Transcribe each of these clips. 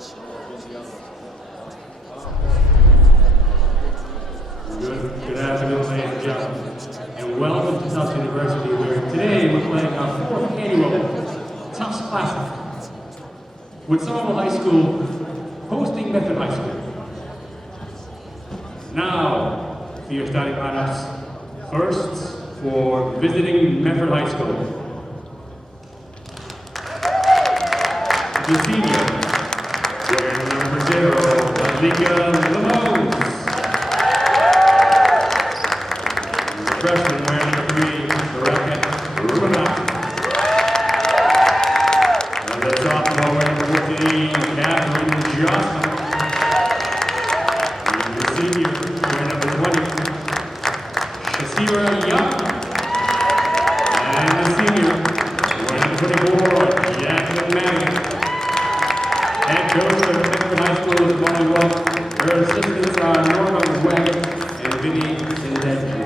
Good afternoon, ladies and gentlemen, and welcome to Tufts University, where today we're playing our 4th annual Tufts Classic, with Somerville High School hosting Medford High School. Now, for your starting lineups. First, for visiting Medford High School, the senior, wearing number 0, Lemose. The freshman, wearing number 3, Ruben. And the sophomore, wearing number 14, Catherine Johnson. And the senior, wearing number 20, Shasira Young. And the senior, wearing number 24, Jacqueline Manning. Head coach of Medford High School is Molly Walk. Her assistants are Norma Webb and Vinny Indentry.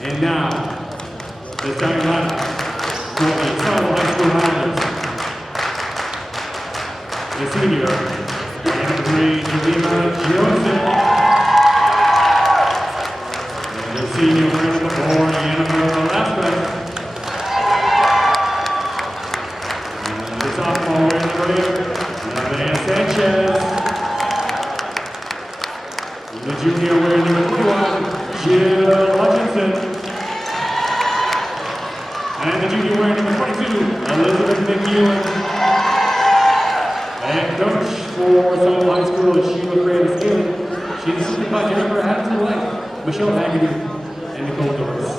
And now, the starting lineup for the Somerville High School Highlanders. The senior, number 3, Jalima Joseph. And the senior, number 4, Annabelle Velasquez. And the sophomore, number 8, SHS. The junior, wearing number 21, Jill Hutchinson. And the junior, wearing number 22, Elizabeth McEwen. And coach for Somerville High School is Sheila Graham-Scaling. She's assisted by Jennifer Adamson-White, Michelle Haggerty, and Nicole Doris.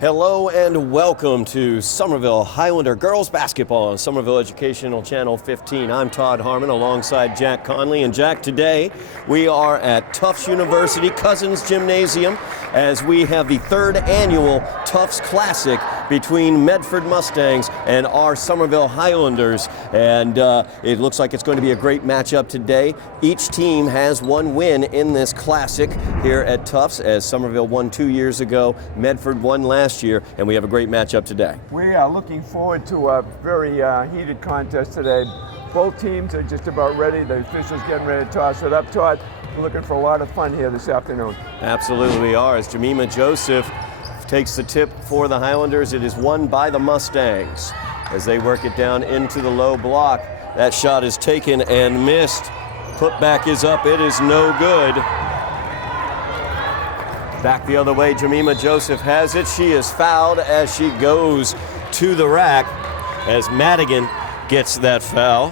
Hello and welcome to Somerville Highlander Girls Basketball on Somerville Educational Channel 15. I'm Todd Harmon alongside Jack Connolly. And Jack, today we are at Tufts University Cousens Gymnasium as we have the 3rd annual Tufts Classic between Medford Mustangs and our Somerville Highlanders. And it looks like it's going to be a great matchup today. Each team has one win in this classic here at Tufts, as Somerville won 2 years ago, Medford won last year, and we have a great matchup today. We are looking forward to a very heated contest today. Both teams are just about ready. The officials getting ready to toss it up. Todd, we're looking for a lot of fun here this afternoon. Absolutely we are, as Jemima Joseph takes the tip for the Highlanders. It is won by the Mustangs as they work it down into the low block. That shot is taken and missed. Putback is up. It is no good. Back the other way, Jemima Joseph has it. She is fouled as she goes to the rack as Madigan gets that foul.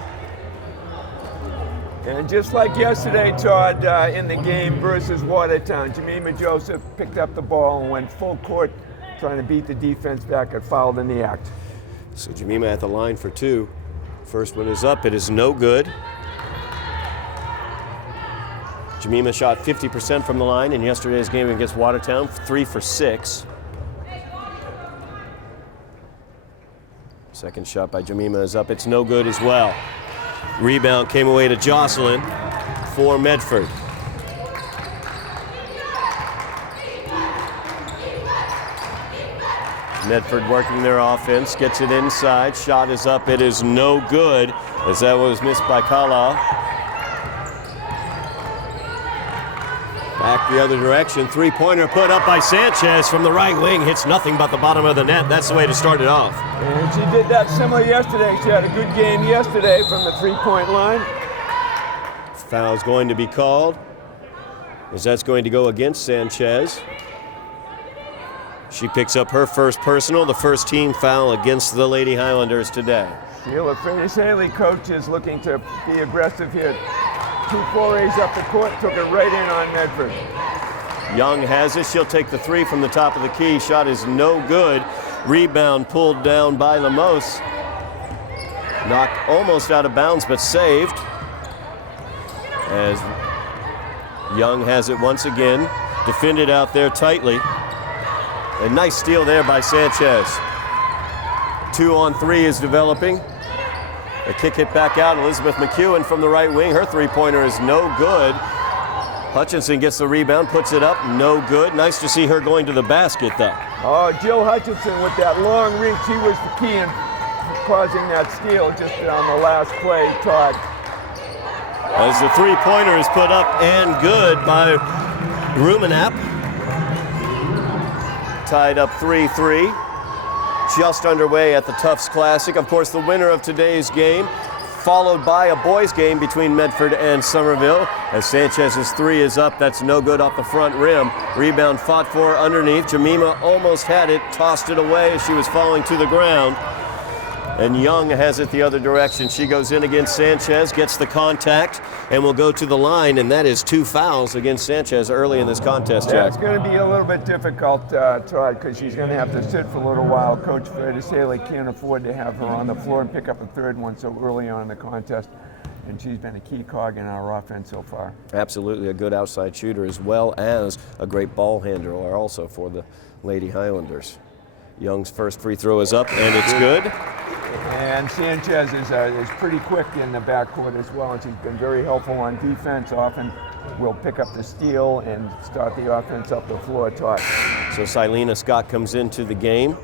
And just like yesterday, Todd, in the game versus Watertown, Jemima Joseph picked up the ball and went full court trying to beat the defense back, got fouled in the act. So Jemima at the line for 2. First one is up. It is no good. Jemima shot 50% from the line in yesterday's game against Watertown, 3 for 6. Second shot by Jemima is up. It's no good as well. Rebound came away to Jocelyn for Medford. Medford working their offense, gets it inside. Shot is up. It is no good, as that was missed by Kala. Back the other direction, 3-pointer put up by Sanchez from the right wing, hits nothing but the bottom of the net. That's the way to start it off. And she did that similar yesterday. She had a good game yesterday from the 3-point line. Foul's going to be called, as that's going to go against Sanchez. She picks up her first personal, the first team foul against the Lady Highlanders today. Sheila Finis-Haley, coach, is looking to be aggressive here. 2 forays up the court, took it right in on Medford. Young has it. She'll take the 3 from the top of the key. Shot is no good. Rebound pulled down by Lemos. Knocked almost out of bounds, but saved. As Young has it once again. Defended out there tightly. A nice steal there by Sanchez. 2-on-3 is developing. A kick hit back out. Elizabeth McEwen from the right wing. Her 3-pointer is no good. Hutchinson gets the rebound, puts it up, no good. Nice to see her going to the basket, though. Oh, Jill Hutchinson with that long reach. He was the key in causing that steal just on the last play, Todd. As the three-pointer is put up and good by Rumenap. Tied up 3-3. Just underway at the Tufts Classic. Of course, the winner of today's game, followed by a boys' game between Medford and Somerville. As Sanchez's three is up, that's no good off the front rim. Rebound fought for underneath. Jemima almost had it, tossed it away as she was falling to the ground. And Young has it the other direction. She goes in against Sanchez, gets the contact, and will go to the line, and that is 2 fouls against Sanchez early in this contest, Jack. Yeah, it's going to be a little bit difficult, Todd, because she's going to have to sit for a little while. Coach Freddie Haley can't afford to have her on the floor and pick up a third one so early on in the contest, and she's been a key cog in our offense so far. Absolutely, a good outside shooter as well as a great ball handler also for the Lady Highlanders. Young's first free throw is up, and it's good. And Sanchez is pretty quick in the backcourt as well, and she's been very helpful on defense. Often will pick up the steal and start the offense up the floor, Todd. So Silena Scott comes into the game.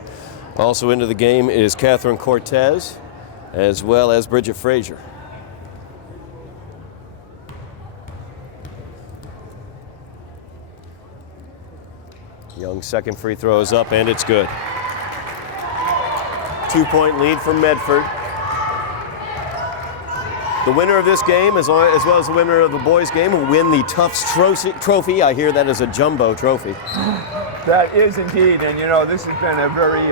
Also into the game is Catherine Cortez, as well as Bridget Frazier. Young's second free throw is up, and it's good. 2-point lead for Medford. The winner of this game, as well as the winner of the boys' game, will win the Tufts trophy. I hear that is a jumbo trophy. That is indeed, and you know, this has been a very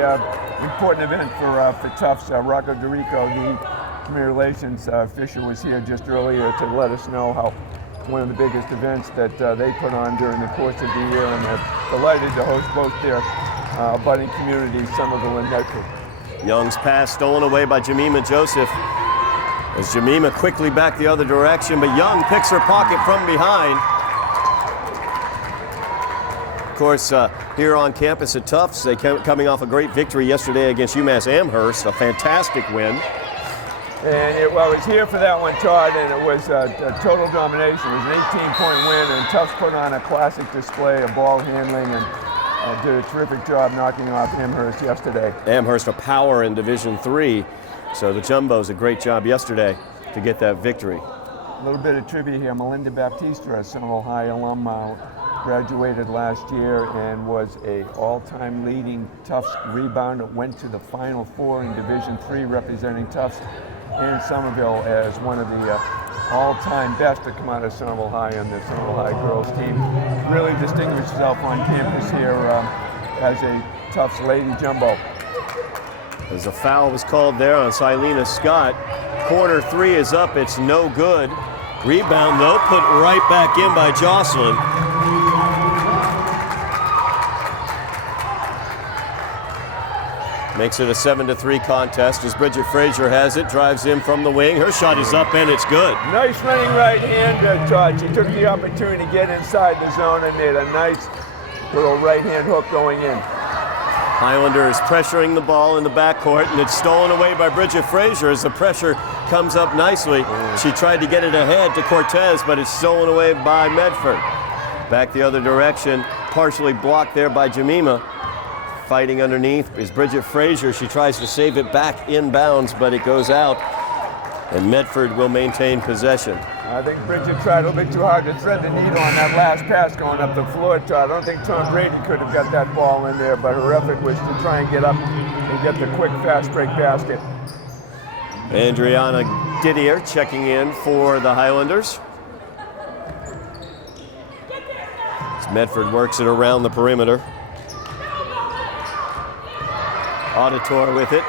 important event for Tufts. Rocco DeRico, the community relations official, was here just earlier to let us know how one of the biggest events that they put on during the course of the year, and they're delighted to host both their budding communities, Somerville and Medford. Young's pass stolen away by Jemima Joseph. As Jemima quickly back the other direction, but Young picks her pocket from behind. Of course, here on campus at Tufts, they coming off a great victory yesterday against UMass Amherst, a fantastic win. And it was here for that one, Todd, and it was a total domination. It was an 18-point win, and Tufts put on a classic display of ball handling and did a terrific job knocking off Amherst yesterday. Amherst a power in Division III, so the Jumbos a great job yesterday to get that victory. A little bit of trivia here. Melinda Baptista, a Somerville High alum, graduated last year and was a all-time leading Tufts rebounder, went to the Final Four in Division III representing Tufts and Somerville as one of the all-time best to come out of Somerville High and the Somerville High girls team. Really distinguished herself on campus here as a Tufts Lady Jumbo. As a foul was called there on Silena Scott. Corner three is up, it's no good. Rebound though, put right back in by Jocelyn. Makes it a 7-3 contest as Bridget Frazier has it, drives in from the wing. Her shot is up and it's good. Nice running right hand, Todd. She took the opportunity to get inside the zone and made a nice little right hand hook going in. Highlanders pressuring the ball in the backcourt, and it's stolen away by Bridget Frazier as the pressure comes up nicely. She tried to get it ahead to Cortez, but it's stolen away by Medford. Back the other direction, partially blocked there by Jemima. Fighting underneath is Bridget Frazier. She tries to save it back inbounds, but it goes out, and Medford will maintain possession. I think Bridget tried a little bit too hard to thread the needle on that last pass going up the floor, Todd. I don't think Tom Brady could have got that ball in there, but her effort was to try and get up and get the quick fast break basket. Adriana Didier checking in for the Highlanders. As Medford works it around the perimeter. Auditor with it,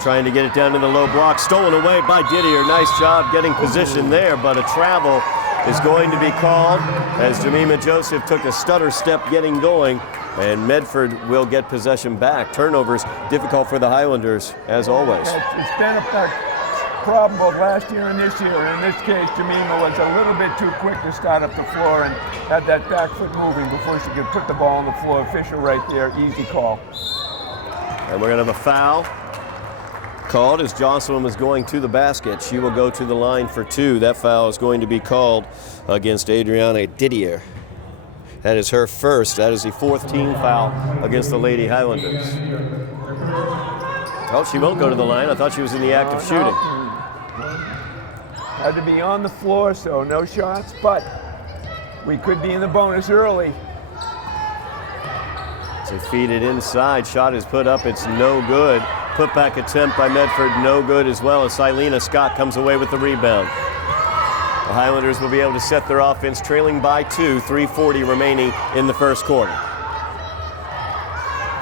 trying to get it down to the low block, stolen away by Didier. Nice job getting position there, but a travel is going to be called as Jemima Joseph took a stutter step getting going, and Medford will get possession back. Turnovers difficult for the Highlanders, as always. It's been a problem both last year and this year, and in this case, Jemima was a little bit too quick to start up the floor and had that back foot moving before she could put the ball on the floor. Official right there, easy call. And we're going to have a foul called as Jocelyn was going to the basket. She will go to the line for two. That foul is going to be called against Adriana Didier. That is her first. That is the fourth team foul against the Lady Highlanders. Oh, she won't go to the line. I thought she was in the act of shooting. Had to be on the floor, so no shots, but we could be in the bonus early. They feed it inside. Shot is put up. It's no good. Putback attempt by Medford, no good as well, as Silena Scott comes away with the rebound. The Highlanders will be able to set their offense, trailing by 2, 3:40 remaining in the first quarter.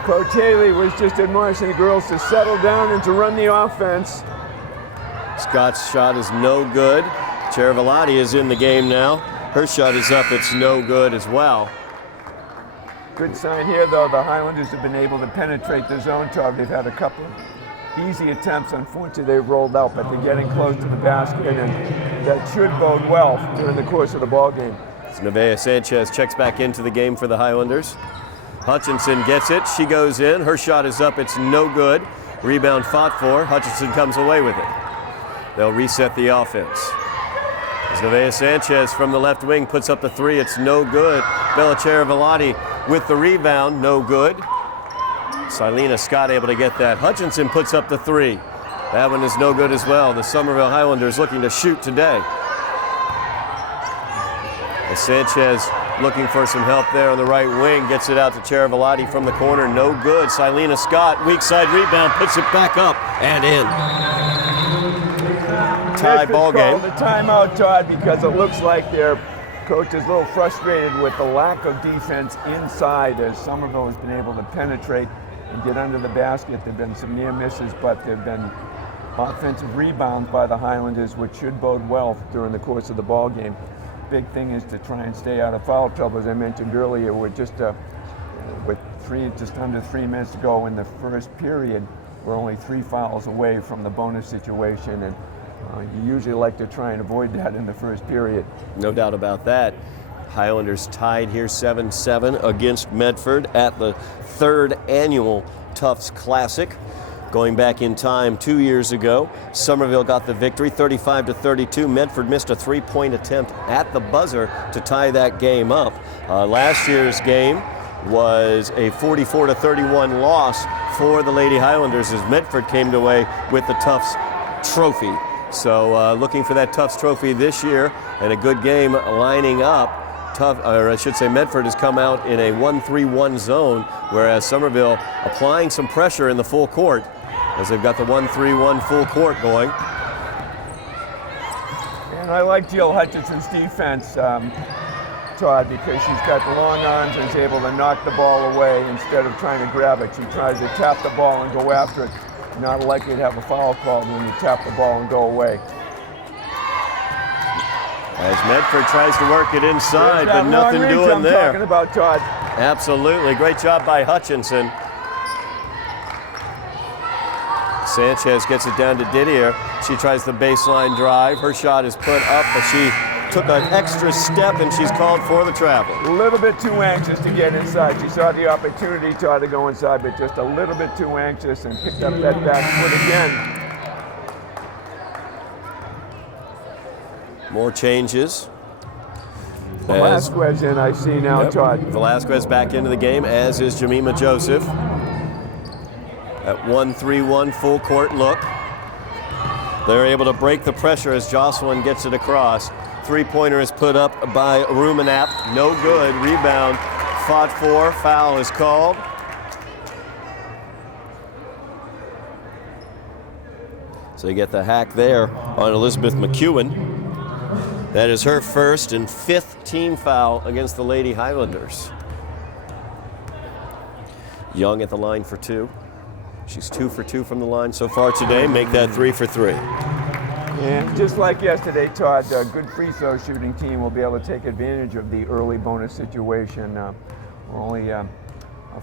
Coach Haley was just admonishing the girls to settle down and to run the offense. Scott's shot is no good. Cherivolati is in the game now. Her shot is up. It's no good as well. Good sign here, though. The Highlanders have been able to penetrate the zone, Todd. They've had a couple of easy attempts. Unfortunately, they've rolled out, but they're getting close to the basket, and that should bode well during the course of the ball game. As Nevaeh Sanchez checks back into the game for the Highlanders. Hutchinson gets it. She goes in. Her shot is up. It's no good. Rebound fought for. Hutchinson comes away with it. They'll reset the offense. As Nevaeh Sanchez from the left wing puts up the three, it's no good. Bella Cherivolati with the rebound, no good. Silena Scott able to get that. Hutchinson puts up the three. That one is no good as well. The Somerville Highlanders looking to shoot today. As Sanchez looking for some help there on the right wing, gets it out to Cherivolati from the corner, no good. Silena Scott, weak side rebound, puts it back up and in. Tie ball game. The timeout, Todd, because it looks like their coach is a little frustrated with the lack of defense inside, as Somerville has been able to penetrate and get under the basket. There have been some near misses, but there have been offensive rebounds by the Highlanders, which should bode well during the course of the ball game. Big thing is to try and stay out of foul trouble. As I mentioned earlier, we're just with just under 3 minutes to go in the first period. We're only 3 fouls away from the bonus situation, and you usually like to try and avoid that in the first period. No doubt about that. Highlanders tied here 7-7 against Medford at the 3rd annual Tufts Classic. Going back in time 2 years ago, Somerville got the victory 35-32. Medford missed a 3-point attempt at the buzzer to tie that game up. Last year's game was a 44-31 loss for the Lady Highlanders as Medford came away with the Tufts trophy. So looking for that Tufts trophy this year, and a good game lining up. Medford has come out in a 1-3-1 zone, whereas Somerville applying some pressure in the full court as they've got the 1-3-1 full court going. And I like Jill Hutchinson's defense, Todd, because she's got the long arms and is able to knock the ball away instead of trying to grab it. She tries to tap the ball and go after it. Not likely to have a foul called when you tap the ball and go away. As Medford tries to work it inside, but nothing doing there. Talking about, Todd. Absolutely, great job by Hutchinson. Sanchez gets it down to Didier. She tries the baseline drive. Her shot is put up, but she took an extra step and she's called for the travel. A little bit too anxious to get inside. She saw the opportunity, Todd, to go inside, but just a little bit too anxious and picked up that back foot again. More changes. Velasquez in, I see now, yep. Todd. Velasquez back into the game, as is Jemima Joseph. At 1-3-1 full court look. They're able to break the pressure as Jocelyn gets it across. Three-pointer is put up by Rumenap. No good. Rebound fought for. Foul is called. So you get the hack there on Elizabeth McEwen. That is her first and 5th team foul against the Lady Highlanders. Young at the line for 2. She's 2 for 2 from the line so far today. Make that 3 for 3. And just like yesterday, Todd, a good free throw shooting team will be able to take advantage of the early bonus situation. We're only a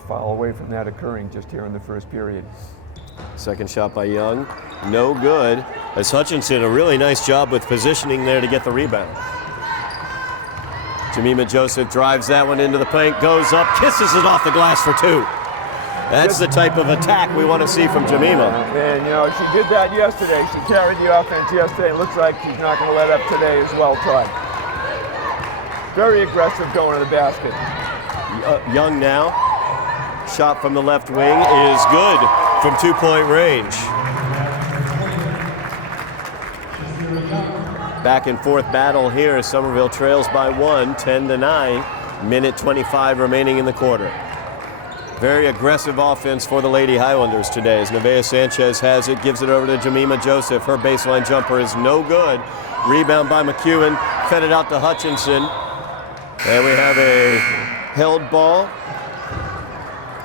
foul away from that occurring just here in the first period. Second shot by Young, no good. As Hutchinson, a really nice job with positioning there to get the rebound. Jemima Joseph drives that one into the paint, goes up, kisses it off the glass for 2. That's the type of attack we want to see from Jemima. And, you know, she did that yesterday. She carried the offense yesterday. It looks like she's not going to let up today as well, Todd. Very aggressive going to the basket. Young now. Shot from the left wing is good from 2-point range. Back and forth battle here as Somerville trails by 1, 10-9. Minute 25 remaining in the quarter. Very aggressive offense for the Lady Highlanders today as Nevaeh Sanchez has it, gives it over to Jemima Joseph. Her baseline jumper is no good. Rebound by McEwen, fed it out to Hutchinson. And we have a held ball.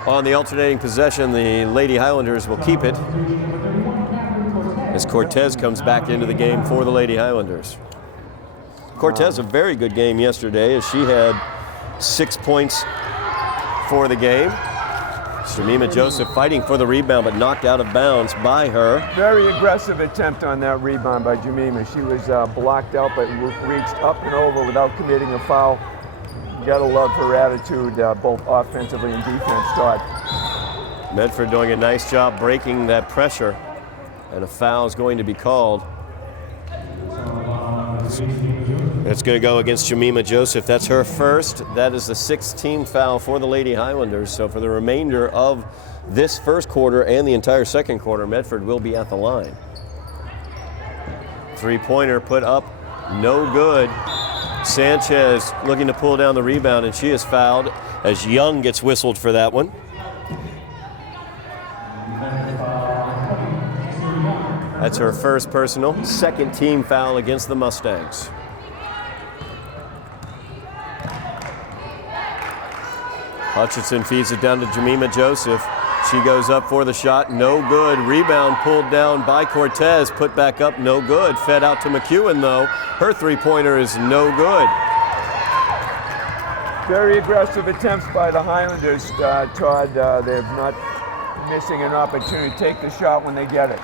On the alternating possession, the Lady Highlanders will keep it as Cortez comes back into the game for the Lady Highlanders. Cortez, a very good game yesterday as she had 6 points for the game. Jemima Joseph fighting for the rebound but knocked out of bounds by her. Very aggressive attempt on that rebound by Jemima. She was blocked out but reached up and over without committing a foul. You gotta love her attitude both offensively and defense, Todd. Medford doing a nice job breaking that pressure, and a foul is going to be called. It's going to go against Jemima Joseph. That's her first. That is the 6th team foul for the Lady Highlanders. So for the remainder of this first quarter and the entire second quarter, Medford will be at the line. Three-pointer put up, no good. Sanchez looking to pull down the rebound, and she is fouled as Young gets whistled for that one. That's her first personal, 2nd team foul against the Mustangs. Hutchinson feeds it down to Jemima Joseph. She goes up for the shot, no good. Rebound pulled down by Cortez, put back up, no good. Fed out to McEwen though. Her three-pointer is no good. Very aggressive attempts by the Highlanders, Todd. They're not missing an opportunity to take the shot when they get it.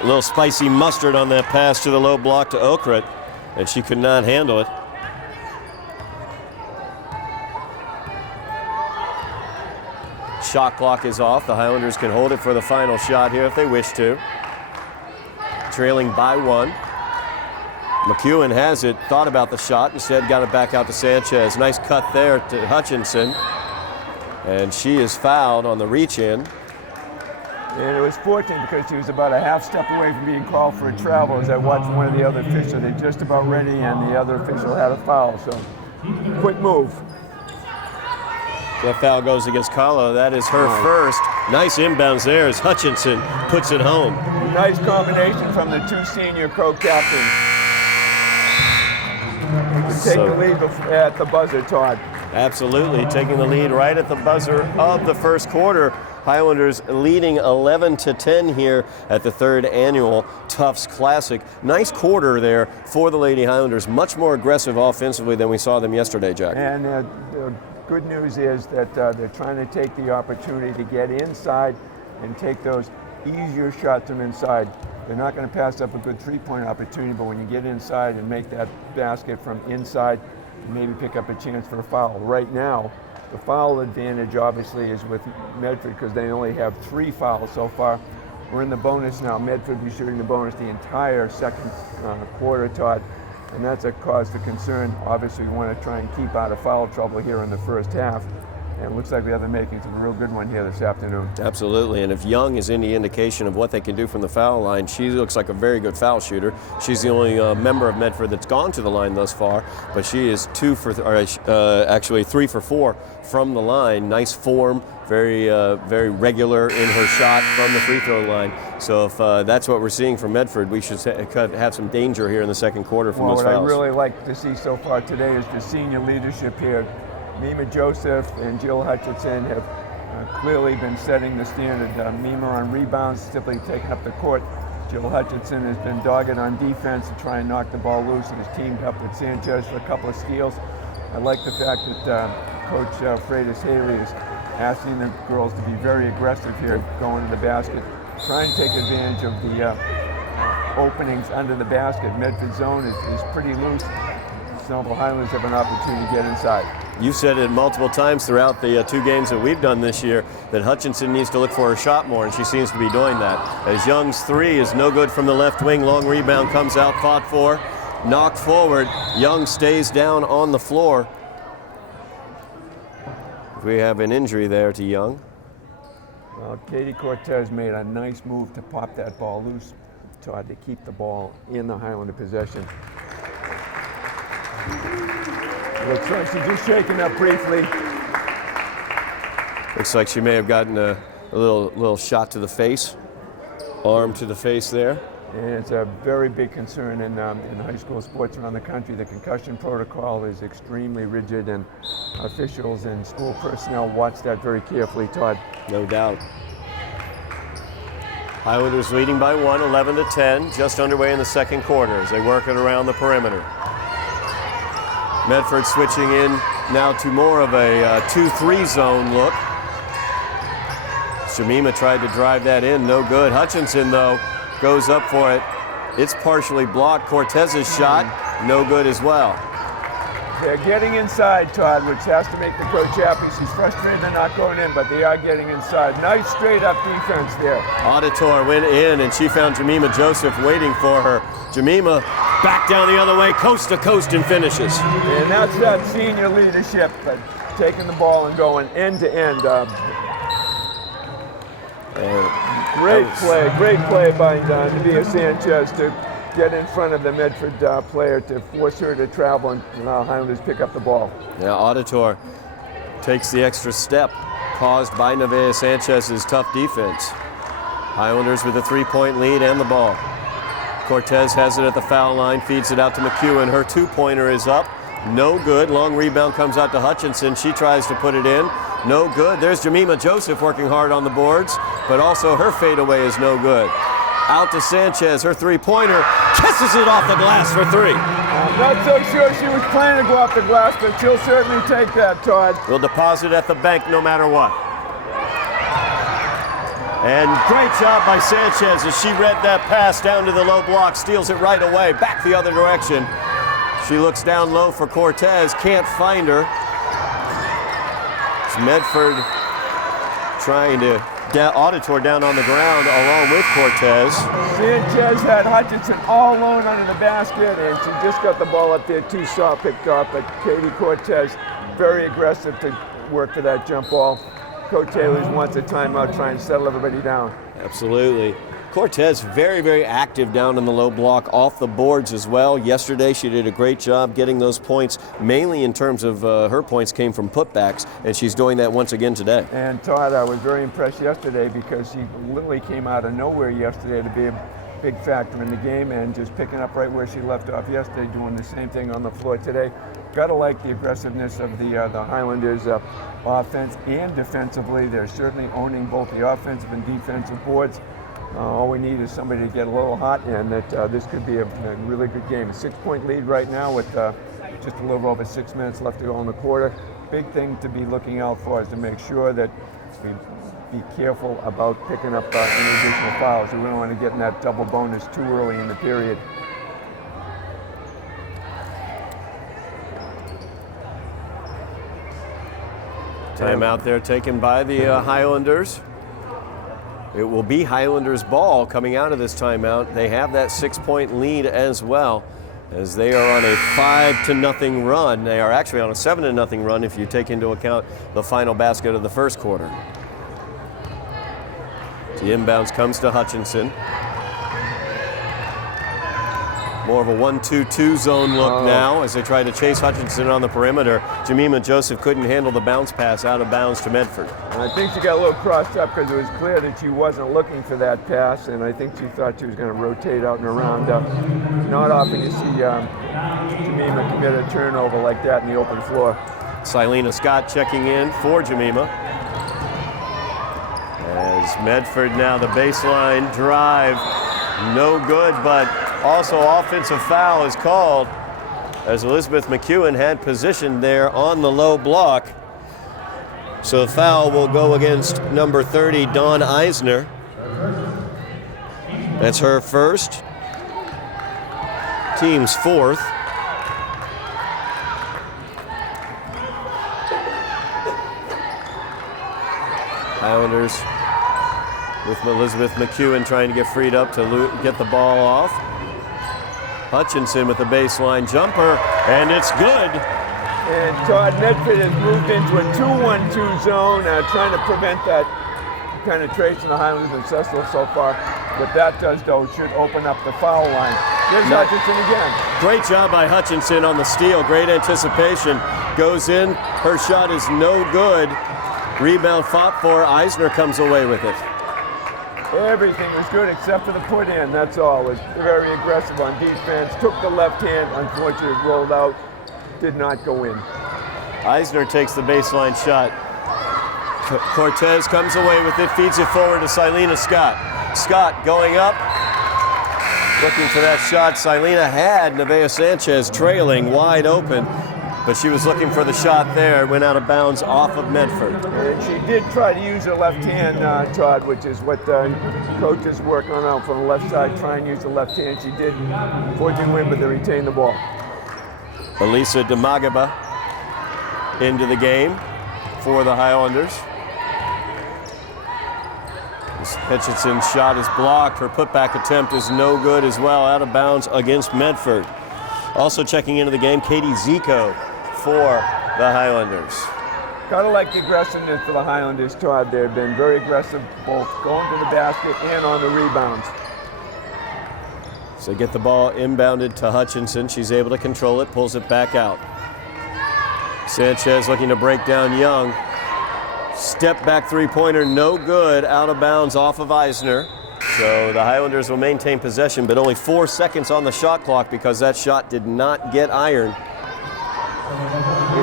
A little spicy mustard on that pass to the low block to Okret, and she could not handle it. Shot clock is off. The Highlanders can hold it for the final shot here if they wish to. Trailing by 1. McEwen has it, thought about the shot, instead got it back out to Sanchez. Nice cut there to Hutchinson. And she is fouled on the reach-in. And it was fortunate because she was about a half step away from being called for a travel. As I watched one of the other officials, they're just about ready, and the other official had a foul. So, quick move. That foul goes against Kahlo. That is her first. Nice inbounds there as Hutchinson puts it home. Nice combination from the 2 senior co-captains. Take the lead at the buzzer, Todd. Absolutely, taking the lead right at the buzzer of the first quarter. Highlanders leading 11-10 here at the 3rd annual Tufts Classic. Nice quarter there for the Lady Highlanders. Much more aggressive offensively than we saw them yesterday, Jack. And the good news is that they're trying to take the opportunity to get inside and take those easier shots from inside. They're not going to pass up a good three-point opportunity, but when you get inside and make that basket from inside, you maybe pick up a chance for a foul. Right now, the foul advantage obviously is with Medford because they only have 3 fouls so far. We're in the bonus now. Medford will be shooting the bonus the entire second quarter, Todd, and that's a cause for concern. Obviously, we want to try and keep out of foul trouble here in the first half. And it looks like we have the makings of a real good one here this afternoon. Absolutely, and if Young is any indication of what they can do from the foul line, she looks like a very good foul shooter. She's the only member of Medford that's gone to the line thus far, but she is 3 for 4 from the line. Nice form, very regular in her shot from the free throw line. So if that's what we're seeing from Medford, we should have some danger here in the second quarter from those fouls. What I really like to see so far today is the senior leadership here. Mima Joseph and Jill Hutchinson have clearly been setting the standard. Mima on rebounds, simply taking up the court. Jill Hutchinson has been dogged on defense to try and knock the ball loose and has teamed up with Sanchez for a couple of steals. I like the fact that Coach Freitas Haley is asking the girls to be very aggressive here, going to the basket, trying to take advantage of the openings under the basket. Medford zone is pretty loose. Somerville Highlanders have an opportunity to get inside. You've said it multiple times throughout the 2 games that we've done this year that Hutchinson needs to look for her shot more, and she seems to be doing that. As Young's 3 is no good from the left wing. Long rebound comes out, fought for, knocked forward. Young stays down on the floor. We have an injury there to Young. Well, Katie Cortez made a nice move to pop that ball loose, Todd, to keep the ball in the Highlander possession. Looks like she's just shaking up briefly. Looks like she may have gotten a little shot to the face, arm to the face there. And it's a very big concern in high school sports around the country. The concussion protocol is extremely rigid, and officials and school personnel watch that very carefully, Todd. No doubt. Highlanders leading by 1, 11-10, just underway in the second quarter as they work it around the perimeter. Medford switching in now to more of a 2-3 zone look. Jemima tried to drive that in, no good. Hutchinson, though, goes up for it. It's partially blocked. Cortez's shot, no good as well. They're getting inside, Todd, which has to make the coach happy. She's frustrated they're not going in, but they are getting inside. Nice straight-up defense there. Auditor went in, and she found Jemima Joseph waiting for her. Jemima back down the other way, coast to coast, and finishes. And that's that senior leadership, taking the ball and going end to end. Great play by Navia Sanchez to get in front of the Medford player to force her to travel, and Highlanders pick up the ball. Yeah, Auditor takes the extra step caused by Navia Sanchez's tough defense. Highlanders with a 3-point lead and the ball. Cortez has it at the foul line, feeds it out to McEwen. Her 2-pointer is up, no good. Long rebound comes out to Hutchinson. She tries to put it in, no good. There's Jemima Joseph working hard on the boards, but also her fadeaway is no good. Out to Sanchez, her 3-pointer, kisses it off the glass for 3. I'm not so sure she was planning to go off the glass, but she'll certainly take that, Todd. We'll deposit at the bank no matter what. And great job by Sanchez as she read that pass down to the low block, steals it right away, back the other direction. She looks down low for Cortez, can't find her. It's Medford trying to Auditor down on the ground along with Cortez. Sanchez had Hutchinson all alone under the basket, and she just got the ball up there too soft, picked off, but Katie Cortez very aggressive to work for that jump ball. Coach Taylor wants a timeout, trying to settle everybody down. Absolutely. Cortez very, very active down in the low block, off the boards as well. Yesterday she did a great job getting those points, mainly in terms of her points came from putbacks, and she's doing that once again today. And Todd, I was very impressed yesterday because she literally came out of nowhere yesterday to be a big factor in the game, and just picking up right where she left off yesterday, doing the same thing on the floor today. Gotta like the aggressiveness of the Highlanders offense and defensively. They're certainly owning both the offensive and defensive boards. All we need is somebody to get a little hot, and that this could be a really good game. A 6-point lead right now with just a little over 6 minutes left to go in the quarter. Big thing to be looking out for is to make sure that we be careful about picking up any additional fouls. We don't want to get in that double bonus too early in the period. Timeout there taken by the Highlanders. It will be Highlanders ball coming out of this timeout. They have that 6-point lead as well, as they are on a 5-0 run. They are actually on a 7-0 run if you take into account the final basket of the first quarter. The inbounds comes to Hutchinson. More of a 1-2-2 zone look now as they try to chase Hutchinson on the perimeter. Jemima Joseph couldn't handle the bounce pass out of bounds to Medford. And I think she got a little crossed up because it was clear that she wasn't looking for that pass, and I think she thought she was going to rotate out and around. Not often you see Jemima commit a turnover like that in the open floor. Silena Scott checking in for Jemima. As Medford now the baseline drive, no good, but also offensive foul is called as Elizabeth McEwen had position there on the low block. So the foul will go against number 30, Dawn Eisner. That's her first, team's fourth. Highlanders with Elizabeth McEwen trying to get freed up to get the ball off. Hutchinson with the baseline jumper, and it's good. And Todd, Medford has moved into a 2-1-2 zone, trying to prevent that penetration the Highlanders are successful so far. What that does, though, should open up the foul line. Here's Hutchinson again. Great job by Hutchinson on the steal. Great anticipation. Goes in. Her shot is no good. Rebound fought for. Eisner comes away with it. Everything was good except for the put in. That's all. It was very aggressive on defense. Took the left hand. Unfortunately, it rolled out. Did not go in. Eisner takes the baseline shot. Cortez comes away with it, feeds it forward to Silena Scott. Scott going up, looking for that shot. Silena had Nevaeh Sanchez trailing wide open, but she was looking for the shot there. Went out of bounds off of Medford. And she did try to use her left hand, Todd, which is what coaches work on out from the left side. Try and use the left hand. She did. Unfortunately win, but they retained the ball. Elisa Demagaba into the game for the Highlanders. Hutchinson's shot is blocked. Her putback attempt is no good as well, out of bounds against Medford. Also checking into the game, Katie Zico for the Highlanders. Kind of like the aggressiveness for the Highlanders, Todd. They've been very aggressive, both going to the basket and on the rebounds. So get the ball inbounded to Hutchinson. She's able to control it, pulls it back out. Sanchez looking to break down Young. Step back three-pointer, no good, out of bounds off of Eisner. So the Highlanders will maintain possession, but only 4 seconds on the shot clock because that shot did not get iron.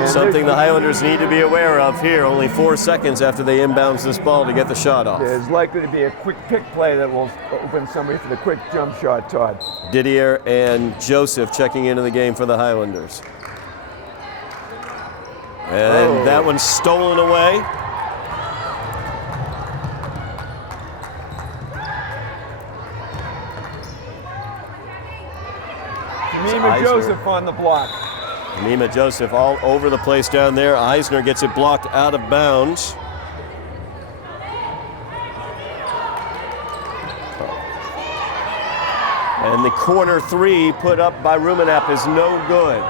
Something the Highlanders need to be aware of here. Only 4 seconds after they inbounds this ball to get the shot off. There's likely to be a quick pick play that will open somebody for the quick jump shot, Todd. Didier and Joseph checking into the game for the Highlanders. And that one's stolen away. Nima Joseph on the block. Nima Joseph all over the place down there. Eisner gets it blocked out of bounds. And the corner three put up by Rumenap is no good.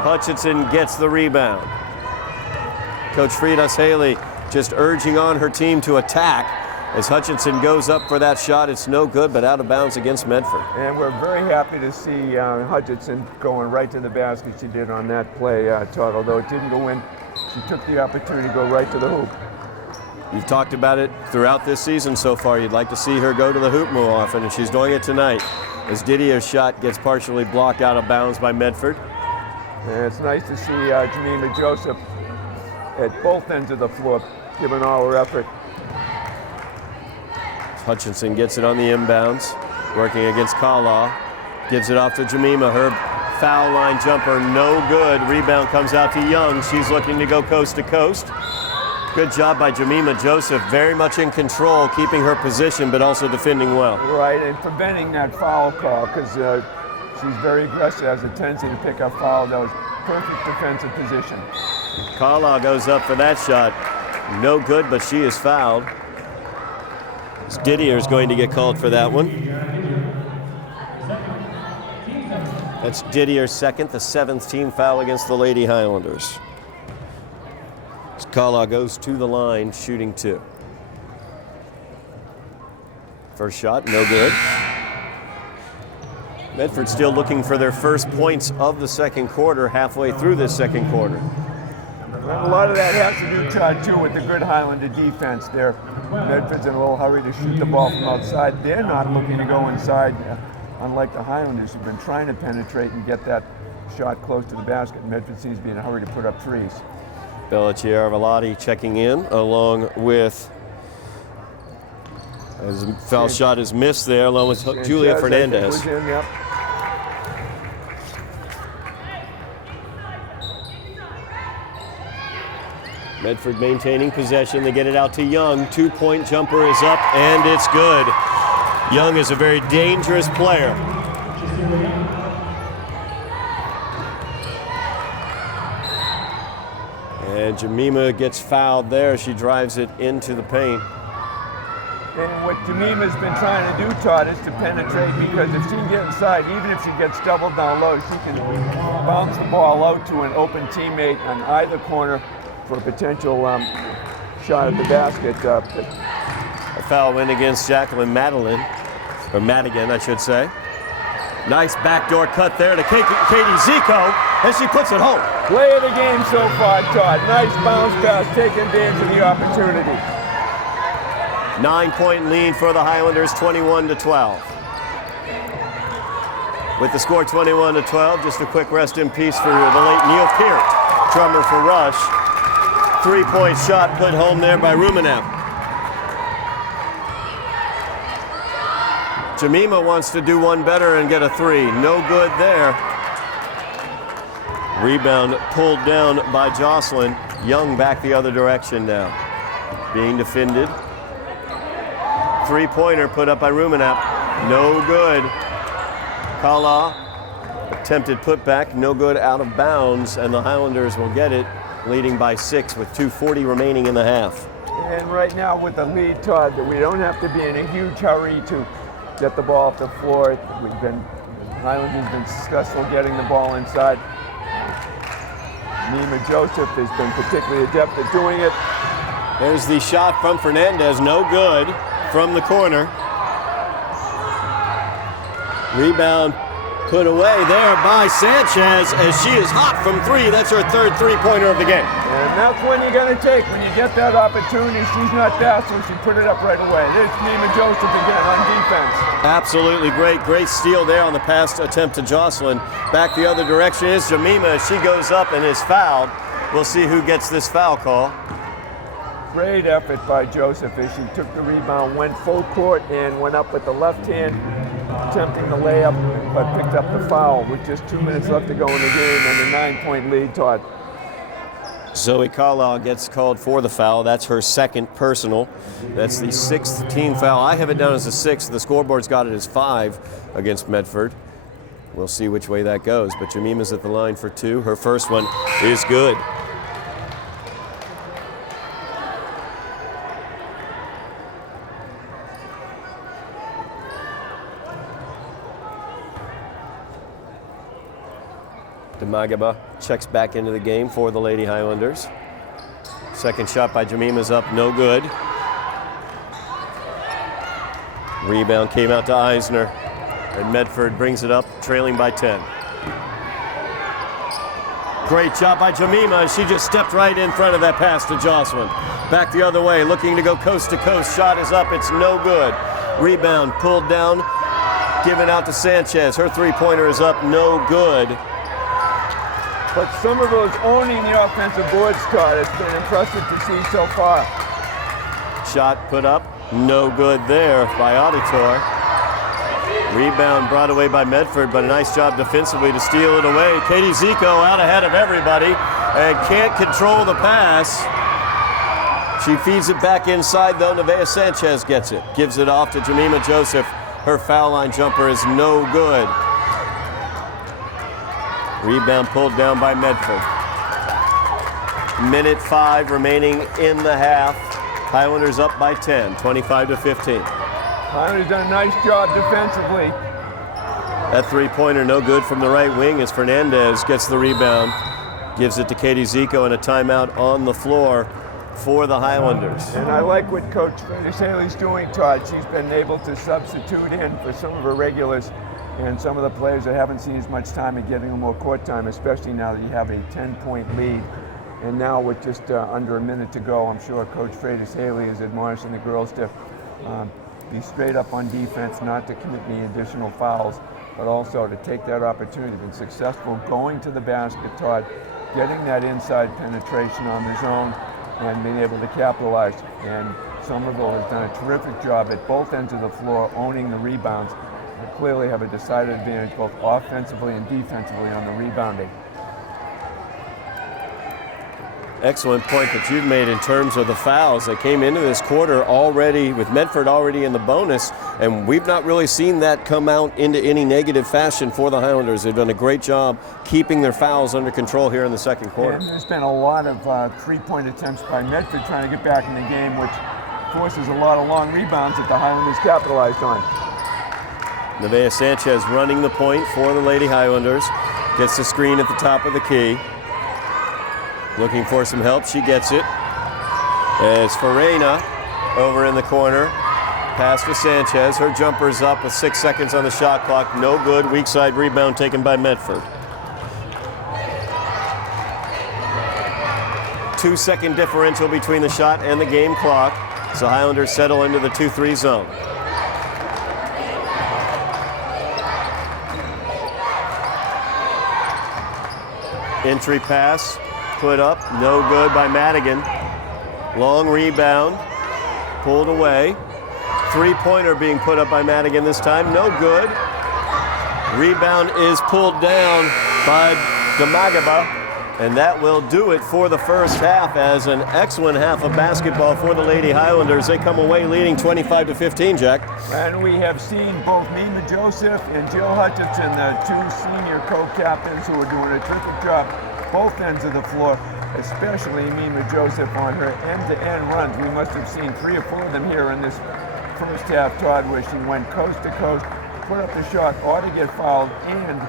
Hutchinson gets the rebound. Coach Fridas Haley just urging on her team to attack. As Hutchinson goes up for that shot, it's no good, but out of bounds against Medford. And we're very happy to see Hutchinson going right to the basket she did on that play, Todd. Although it didn't go in, she took the opportunity to go right to the hoop. You've talked about it throughout this season so far. You'd like to see her go to the hoop more often, and she's doing it tonight. As Didier's shot gets partially blocked out of bounds by Medford. And it's nice to see Jemima Joseph at both ends of the floor, giving all her effort. Hutchinson gets it on the inbounds, working against Kala. Gives it off to Jemima. Her foul line jumper, no good. Rebound comes out to Young. She's looking to go coast to coast. Good job by Jemima Joseph, very much in control, keeping her position, but also defending well. Right, and preventing that foul call, because she's very aggressive, has a tendency to pick up fouls. That was perfect defensive position. Kala goes up for that shot. No good, but she is fouled. Didier is going to get called for that one. That's Didier's second, the 7th team foul against the Lady Highlanders. Kala goes to the line, shooting 2. First shot, no good. Medford still looking for their first points of the second quarter, halfway through this second quarter. Well, a lot of that has to do, Todd, too, with the good Highlander defense there. Medford's in a little hurry to shoot the ball from outside. They're not looking to go inside, unlike the Highlanders who've been trying to penetrate and get that shot close to the basket. Medford seems to be in a hurry to put up threes. Bellatier Arvelati checking in, along with, as the foul shot is missed there, along with Julia Fernandez. Medford maintaining possession. They get it out to Young. 2-point jumper is up, and it's good. Young is a very dangerous player. And Jemima gets fouled there. She drives it into the paint. And what Jemima's been trying to do, Todd, is to penetrate, because if she can get inside, even if she gets doubled down low, she can bounce the ball out to an open teammate on either corner for a potential shot at the basket. A foul win against Jacqueline Madigan, I should say. Nice backdoor cut there to Katie Zico, and she puts it home. Play of the game so far, Todd. Nice bounce pass, taking advantage of the opportunity. 9-point lead for the Highlanders, 21-12. With the score 21-12, just a quick rest in peace for the late Neil Peart, drummer for Rush. 3-point shot put home there by Rumenap. Jemima wants to do one better and get a three. No good there. Rebound pulled down by Jocelyn. Young back the other direction now. Being defended. Three-pointer put up by Rumenap. No good. Kala, attempted putback, no good, out of bounds, and the Highlanders will get it, leading by 6 with 2:40 remaining in the half. And right now with the lead, Todd, that we don't have to be in a huge hurry to get the ball off the floor. Highlanders have been successful getting the ball inside. Nima Joseph has been particularly adept at doing it. There's the shot from Fernandez, no good from the corner. Rebound put away there by Sanchez as she is hot from three. That's her third three-pointer of the game. And that's when you're going to take. When you get that opportunity, she's not fast, so she put it up right away. There's Nima Joseph again on defense. Absolutely great steal there on the pass attempt to Jocelyn. Back the other direction is Jemima as she goes up and is fouled. We'll see who gets this foul call. Great effort by Joseph as she took the rebound, went full court, and went up with the left hand, attempting the layup, but picked up the foul with just 2 minutes left to go in the game and a 9-point lead, Todd. Zoe Carlisle gets called for the foul. That's her second personal. That's the 6th team foul. I have it down as a 6. The scoreboard's got it as 5 against Medford. We'll see which way that goes, but Jemima's at the line for 2. Her first one is good. Magaba checks back into the game for the Lady Highlanders. Second shot by Jemima's up, no good. Rebound came out to Eisner, and Medford brings it up, trailing by 10. Great job by Jemima. She just stepped right in front of that pass to Jocelyn. Back the other way, looking to go coast to coast. Shot is up, it's no good. Rebound pulled down, given out to Sanchez. Her three-pointer is up, no good. But Somerville is owning the offensive boards, Todd. It's been impressive to see so far. Shot put up, no good there by Auditor. Rebound brought away by Medford, but a nice job defensively to steal it away. Katie Zico out ahead of everybody and can't control the pass. She feeds it back inside though. Nevaeh Sanchez gets it, gives it off to Jemima Joseph. Her foul line jumper is no good. Rebound pulled down by Medford. Minute 5 remaining in the half. Highlanders up by 10, 25-15. Highlanders done a nice job defensively. That three-pointer no good from the right wing as Fernandez gets the rebound. Gives it to Katie Zico and a timeout on the floor for the Highlanders. And I like what Coach Haley's doing, Todd. She's been able to substitute in for some of her regulars and some of the players that haven't seen as much time and getting them more court time, especially now that you have a 10-point lead. And now with just under a minute to go, I'm sure Coach Freitas Haley is admonishing the girls to be straight up on defense, not to commit any additional fouls, but also to take that opportunity. Been successful going to the basket, Todd, getting that inside penetration on the zone and being able to capitalize. And Somerville has done a terrific job at both ends of the floor, owning the rebounds. They clearly have a decided advantage both offensively and defensively on the rebounding. Excellent point that you've made in terms of the fouls. They came into this quarter already with Medford already in the bonus, and we've not really seen that come out into any negative fashion for the Highlanders. They've done a great job keeping their fouls under control here in the second quarter. And there's been a lot of three-point attempts by Medford trying to get back in the game, which forces a lot of long rebounds that the Highlanders capitalized on. Nevaeh Sanchez running the point for the Lady Highlanders. Gets the screen at the top of the key. Looking for some help, she gets it. As Farina over in the corner. Pass to Sanchez, her jumper's up with 6 seconds on the shot clock. No good, weak side rebound taken by Medford. 2-second differential between the shot and the game clock. So Highlanders settle into the 2-3 zone. Entry pass, put up, no good by Madigan. Long rebound, pulled away. Three-pointer being put up by Madigan this time, no good. Rebound is pulled down by Damagaba, and that will do it for the first half as an excellent half of basketball for the Lady Highlanders. They come away leading 25-15, Jack. And we have seen both Mima Joseph and Jill Hutchinson, the two senior co-captains who are doing a terrific job both ends of the floor, especially Mima Joseph on her end-to-end runs. We must have seen 3 or 4 of them here in this first half, Todd, where she went coast to coast, put up the shot, ought to get fouled, and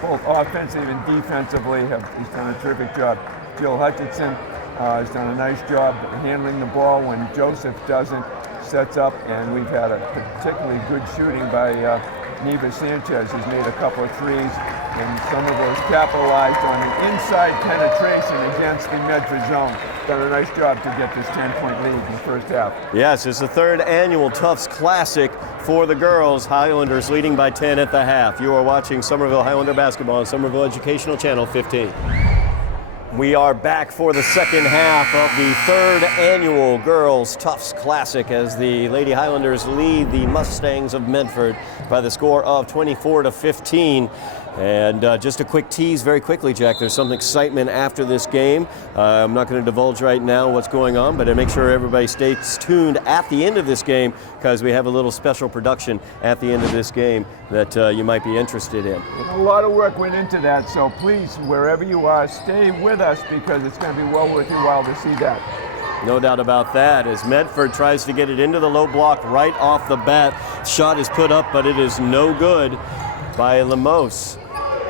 both offensive and defensively he's done a terrific job. Jill Hutchinson has done a nice job handling the ball when Joseph doesn't, sets up, and we've had a particularly good shooting by Nevaeh Sanchez, who's made a couple of threes, and some of those capitalized on an inside penetration against the Medford zone. Done a nice job to get this 10-point lead in the first half. Yes, it's the 3rd annual Tufts Classic for the girls. Highlanders leading by 10 at the half. You are watching Somerville Highlander basketball on Somerville Educational Channel 15. We are back for the second half of the 3rd annual Girls Tufts Classic as the Lady Highlanders lead the Mustangs of Medford by the score of 24-15. And just a quick tease very quickly, Jack. There's some excitement after this game. I'm not going to divulge right now what's going on, but I make sure everybody stays tuned at the end of this game because we have a little special production at the end of this game that you might be interested in. A lot of work went into that, so please, wherever you are, stay with us because it's going to be well worth your while to see that. No doubt about that as Medford tries to get it into the low block right off the bat. Shot is put up, but it is no good by Lemos.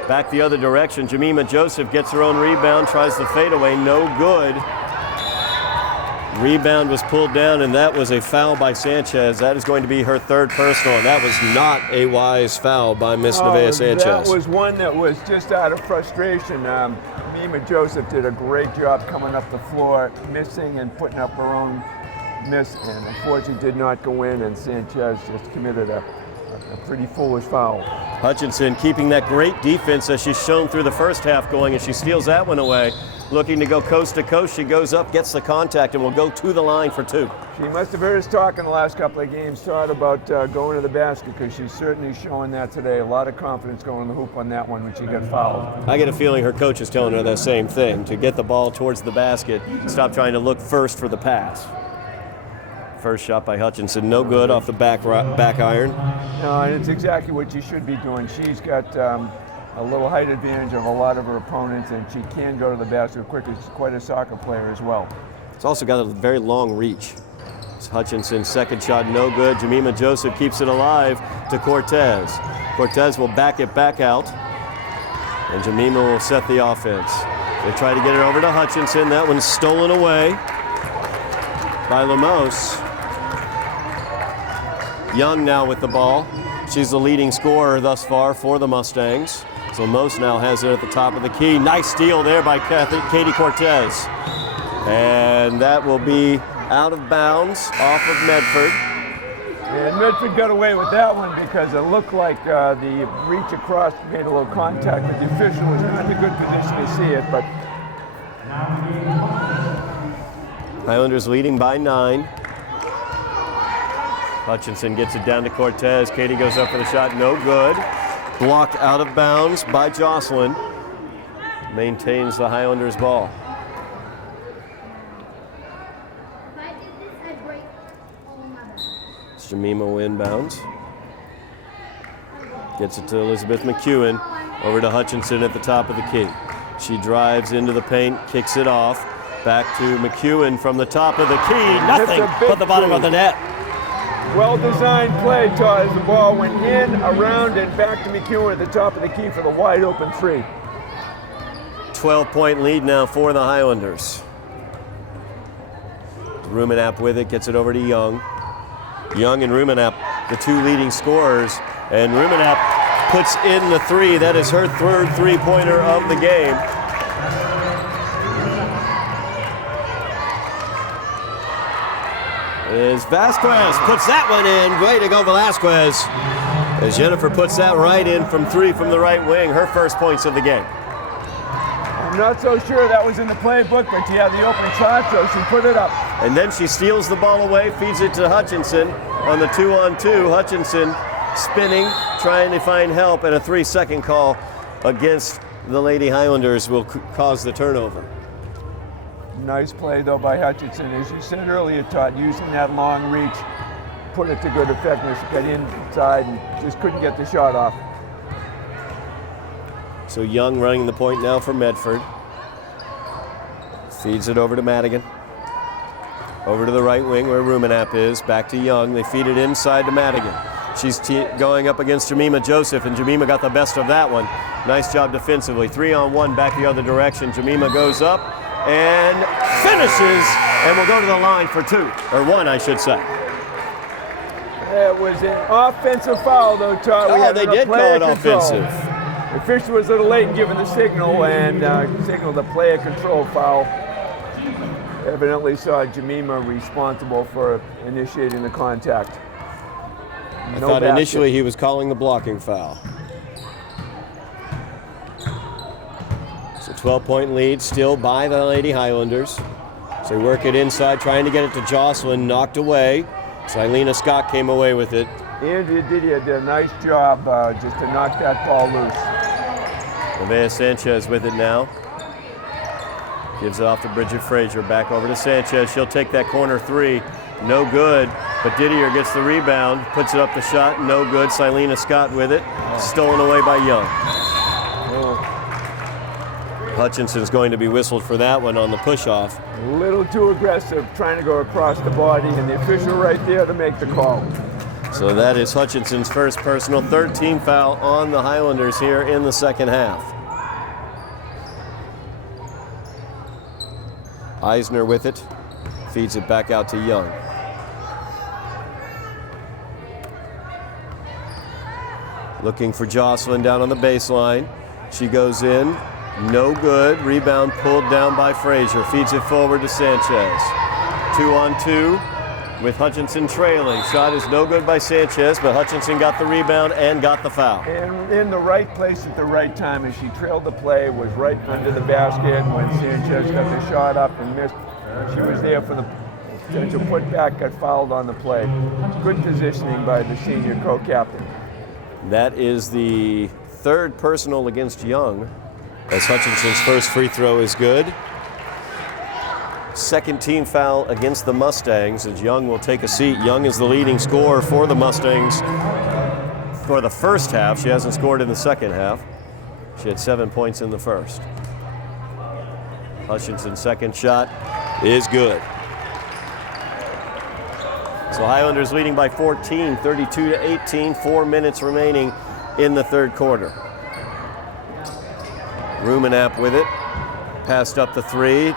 Back the other direction, Jemima Joseph gets her own rebound, tries the fadeaway, no good. Rebound was pulled down, and that was a foul by Sanchez. That is going to be her 3rd personal, and that was not a wise foul by Miss Nevaeh Sanchez. That was one that was just out of frustration. Mima Joseph did a great job coming up the floor, missing and putting up her own miss, and unfortunately did not go in, and Sanchez just committed a pretty foolish foul. Hutchinson keeping that great defense as she's shown through the first half going, and she steals that one away. Looking to go coast to coast, she goes up, gets the contact, and will go to the line for 2. She must have heard us talk in the last couple of games, Todd, about going to the basket because she's certainly showing that today. A lot of confidence going to the hoop on that one when she got fouled. I get a feeling her coach is telling her the same thing, to get the ball towards the basket, stop trying to look first for the pass. First shot by Hutchinson, no good off the back iron. No, and it's exactly what you should be doing. She's got a little height advantage of a lot of her opponents, and she can go to the basket quickly. She's quite a soccer player as well. It's also got a very long reach. It's Hutchinson's second shot, no good. Jemima Joseph keeps it alive to Cortez. Cortez will back it back out, and Jemima will set the offense. They try to get it over to Hutchinson. That one's stolen away by Lemos. Young now with the ball. She's the leading scorer thus far for the Mustangs. So Lemos now has it at the top of the key. Nice steal there by Katie Cortez. And that will be out of bounds off of Medford. And Medford got away with that one because it looked like the reach across made a little contact, but the official was not in a good position to see it. But Highlanders leading by 9. Hutchinson gets it down to Cortez. Katie goes up for the shot, no good. Blocked out of bounds by Jocelyn. Maintains the Highlanders ball. It's Jemima inbounds. Gets it to Elizabeth McEwen. Over to Hutchinson at the top of the key. She drives into the paint, kicks it off. Back to McEwen from the top of the key. Nothing a big but the bottom of the net. Well-designed play, Todd, as the ball went in, around, and back to McEwen at the top of the key for the wide-open 3. 12-point lead now for the Highlanders. Rumenap with it, gets it over to Young. Young and Rumenap, the 2 leading scorers, and Rumenap puts in the 3. That is her third 3-pointer of the game. As Vasquez puts that one in. Way to go, Velasquez. As Jennifer puts that right in from 3 from the right wing, her first points of the game. I'm not so sure that was in the playbook, but she had the open shot, so she put it up. And then she steals the ball away, feeds it to Hutchinson on the 2-on-2. Hutchinson spinning, trying to find help, and a 3-second call against the Lady Highlanders will cause the turnover. Nice play, though, by Hutchinson. As you said earlier, Todd, using that long reach, put it to good effect. She got inside and just couldn't get the shot off. So Young running the point now for Medford. Feeds it over to Madigan. Over to the right wing where Rumenap is. Back to Young. They feed it inside to Madigan. She's going up against Jemima Joseph, and Jemima got the best of that one. Nice job defensively. 3-on-1 back the other direction. Jemima goes up and finishes, and will go to the line for 2, or 1, I should say. It was an offensive foul, though, Todd. Oh, they did call it offensive. The official was a little late in giving the signal, and signaled a player control foul. Evidently saw Jemima responsible for initiating the contact. I thought initially he was calling the blocking foul. So 12-point lead still by the Lady Highlanders. So they work it inside, trying to get it to Jocelyn, knocked away. Silena Scott came away with it. Andrea Didier did a nice job just to knock that ball loose. Nevaeh Sanchez with it now. Gives it off to Bridget Frazier. Back over to Sanchez. She'll take that corner 3. No good. But Didier gets the rebound. Puts it up the shot. No good. Silena Scott with it. Stolen away by Young. Hutchinson's going to be whistled for that one on the push-off. A little too aggressive, trying to go across the body, and the official right there to make the call. So that is Hutchinson's first personal, 3rd team foul on the Highlanders here in the second half. Eisner with it, feeds it back out to Young. Looking for Jocelyn down on the baseline. She goes in, no good. Rebound pulled down by Frazier. Feeds it forward to Sanchez. 2-on-2 with Hutchinson trailing. Shot is no good by Sanchez, but Hutchinson got the rebound and got the foul. And in the right place at the right time, as she trailed the play, was right under the basket. When Sanchez got the shot up and missed, she was there for the potential putback, got fouled on the play. Good positioning by the senior co-captain. That is the 3rd personal against Young, as Hutchinson's first free throw is good. 2nd team foul against the Mustangs, as Young will take a seat. Young is the leading scorer for the Mustangs for the first half. She hasn't scored in the second half. She had 7 points in the first. Hutchinson's second shot is good. So Highlanders leading by 14, 32-18, 4 minutes remaining in the 3rd quarter. Rumenap with it, passed up the 3,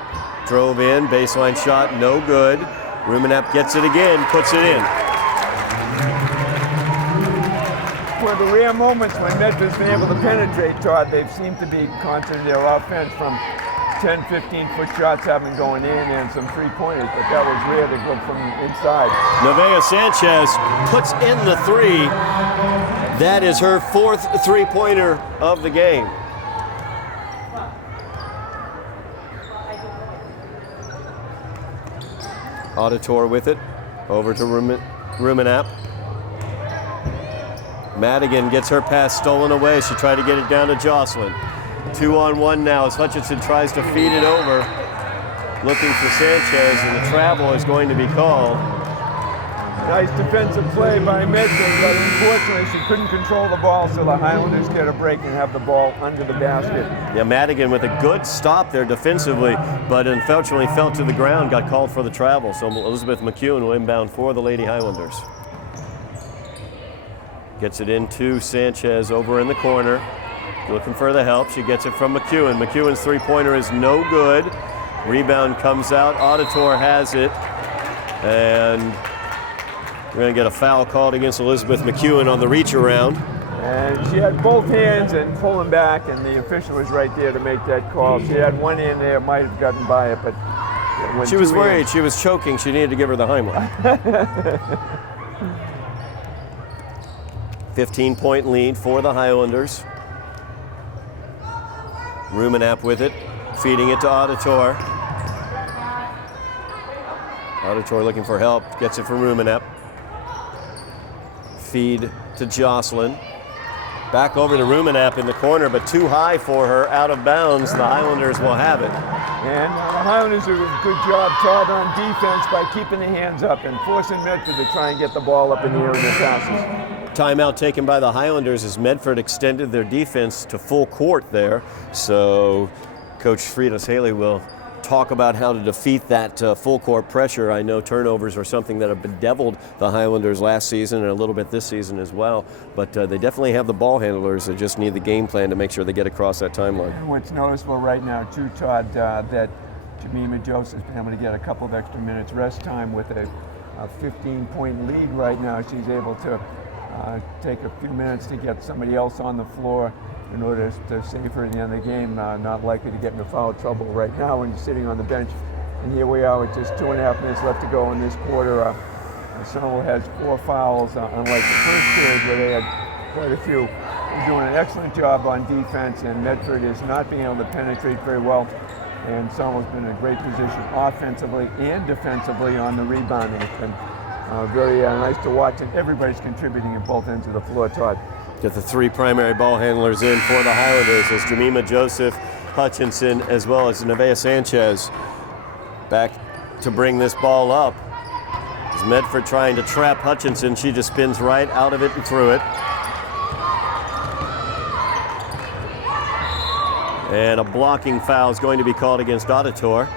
drove in, baseline shot, no good. Rumenap gets it again, puts it in. One of the rare moments when Medford's been able to penetrate, Todd, they've seemed to be concentrating their offense from 10, 15-foot shots have been going in and some 3-pointers, but that was rare to go from inside. Nevaeh Sanchez puts in the 3. That is her 4th 3-pointer of the game. Auditor with it, over to Rumenap. Madigan gets her pass stolen away. She tried to get it down to Jocelyn. 2-on-1 now as Hutchinson tries to feed it over. Looking for Sanchez, and the travel is going to be called. Nice defensive play by Medford, but unfortunately she couldn't control the ball, so the Highlanders get a break and have the ball under the basket. Yeah, Madigan with a good stop there defensively, but unfortunately fell to the ground, got called for the travel. So Elizabeth McEwen will inbound for the Lady Highlanders. Gets it into Sanchez over in the corner. Looking for the help. She gets it from McEwen. McEwen's three-pointer is no good. Rebound comes out. Auditor has it. And we're going to get a foul called against Elizabeth McEwen on the reach around. And she had both hands and pulling back, and the official was right there to make that call. She had one hand there, might have gotten by it, but when she was worried. She was choking. She needed to give her the Heimlich. 15-point lead for the Highlanders. Rumenap with it, feeding it to Auditor. Auditor looking for help, gets it from Rumenap. Feed to Jocelyn. Back over to Rumenap in the corner, but too high for her, out of bounds. The Highlanders will have it. And the Highlanders do a good job, Todd, on defense by keeping the hands up and forcing Medford to try and get the ball up in the air in their passes. Timeout taken by the Highlanders as Medford extended their defense to full court there. So Coach Friedel Haley will talk about how to defeat that full court pressure. I know turnovers are something that have bedeviled the Highlanders last season and a little bit this season as well, but they definitely have the ball handlers. They just need the game plan to make sure they get across that timeline. And what's noticeable right now too, Todd, that Jemima Joseph's been able to get a couple of extra minutes rest time with a 15-point lead right now. She's able to take a few minutes to get somebody else on the floor in order to save her at the end of the game. Not likely to get into foul trouble right now when you're sitting on the bench. And here we are with just 2.5 minutes left to go in this quarter. Somerville has 4 fouls, unlike the first period where they had quite a few. They're doing an excellent job on defense, and Medford is not being able to penetrate very well. And Somerville's been in a great position offensively and defensively on the rebounding. It's been very nice to watch, and everybody's contributing at both ends of the floor, Todd. Get the 3 primary ball handlers in for the Highlanders as Jemima Joseph, Hutchinson, as well as Nevaeh Sanchez back to bring this ball up. As Medford trying to trap Hutchinson, she just spins right out of it and through it. And a blocking foul is going to be called against Auditor.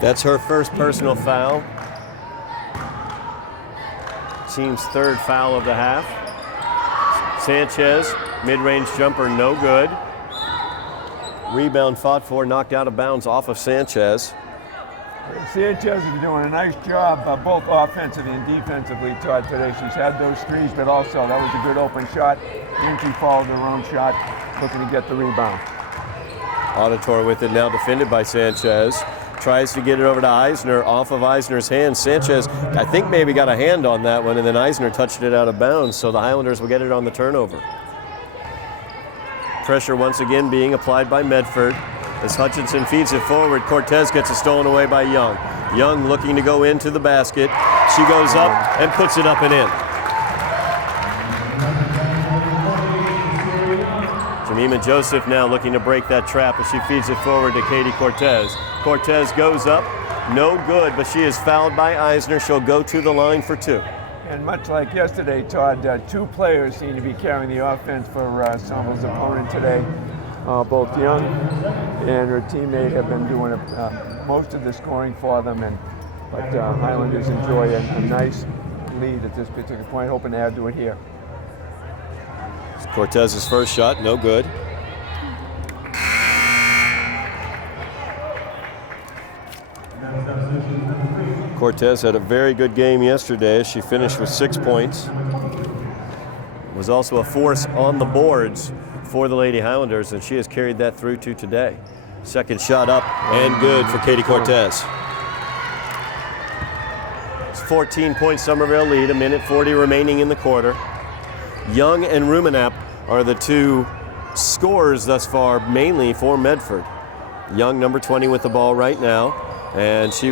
That's her first personal foul. Team's 3rd foul of the half. Sanchez, mid-range jumper, no good. Rebound fought for, knocked out of bounds off of Sanchez. Sanchez is doing a nice job both offensively and defensively, Todd, today. She's had those threes, but also that was a good open shot. And she followed her own shot, looking to get the rebound. Auditor with it now, defended by Sanchez. Tries to get it over to Eisner, off of Eisner's hand. Sanchez, I think, maybe got a hand on that one, and then Eisner touched it out of bounds, so the Highlanders will get it on the turnover. Pressure once again being applied by Medford. As Hutchinson feeds it forward, Cortez gets it stolen away by Young. Young looking to go into the basket. She goes up and puts it up and in. Jemima Joseph now looking to break that trap as she feeds it forward to Katie Cortez. Cortez goes up, no good, but she is fouled by Eisner. She'll go to the line for 2. And much like yesterday, Todd, 2 players seem to be carrying the offense for Somerville's opponent today. Both Young and her teammate have been doing most of the scoring for them, but Highlanders enjoy a nice lead at this particular point, hoping to add to it here. Cortez's first shot, no good. Cortez had a very good game yesterday. She finished with 6 points. Was also a force on the boards for the Lady Highlanders, and she has carried that through to today. Second shot up and good for Katie Cortez. It's 14-point Somerville lead, 1:40 remaining in the quarter. Young and Rumenap are the 2 scorers thus far, mainly for Medford. Young, number 20, with the ball right now, and she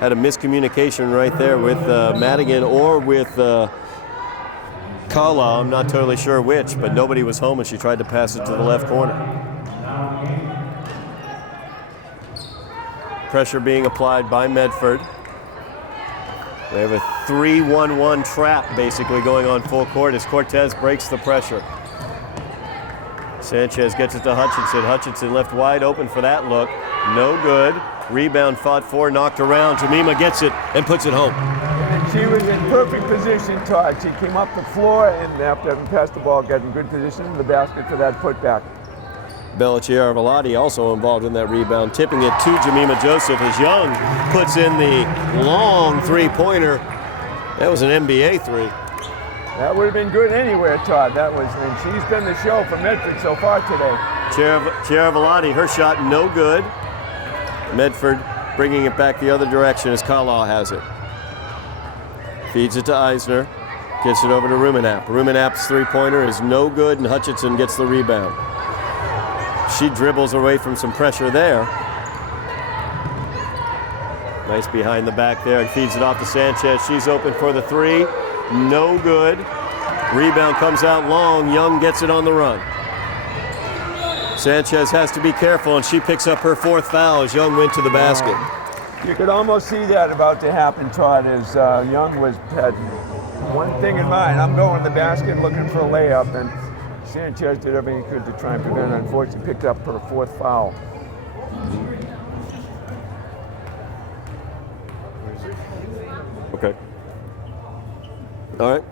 had a miscommunication right there with Madigan or with Kala. I'm not totally sure which, but nobody was home and she tried to pass it to the left corner. Pressure being applied by Medford. They have a 3-1-1 trap basically going on full court as Cortez breaks the pressure. Sanchez gets it to Hutchinson. Hutchinson left wide open for that look. No good. Rebound fought for, knocked around. Jemima gets it and puts it home. And she was in perfect position, Todd. She came up the floor and after having passed the ball, got in good position in the basket for that putback. Bella Chiaravolati also involved in that rebound, tipping it to Jemima Joseph as Young puts in the long three-pointer. That was an NBA three. That would have been good anywhere, Todd. That was, and she's been the show for Medford so far today. Chiaravolati, her shot no good. Medford bringing it back the other direction as Carlisle has it. Feeds it to Eisner, gets it over to Rumenap. Rumenap's three-pointer is no good, and Hutchinson gets the rebound. She dribbles away from some pressure there. Nice behind the back there and feeds it off to Sanchez. She's open for the three. No good. Rebound comes out long. Young gets it on the run. Sanchez has to be careful, and she picks up her fourth foul as Young went to the basket. You could almost see that about to happen, Todd, as Young had one thing in mind. I'm going to the basket looking for a layup, and Sanchez did everything he could to try and prevent it. Unfortunately, picked up her fourth foul. Okay. All right.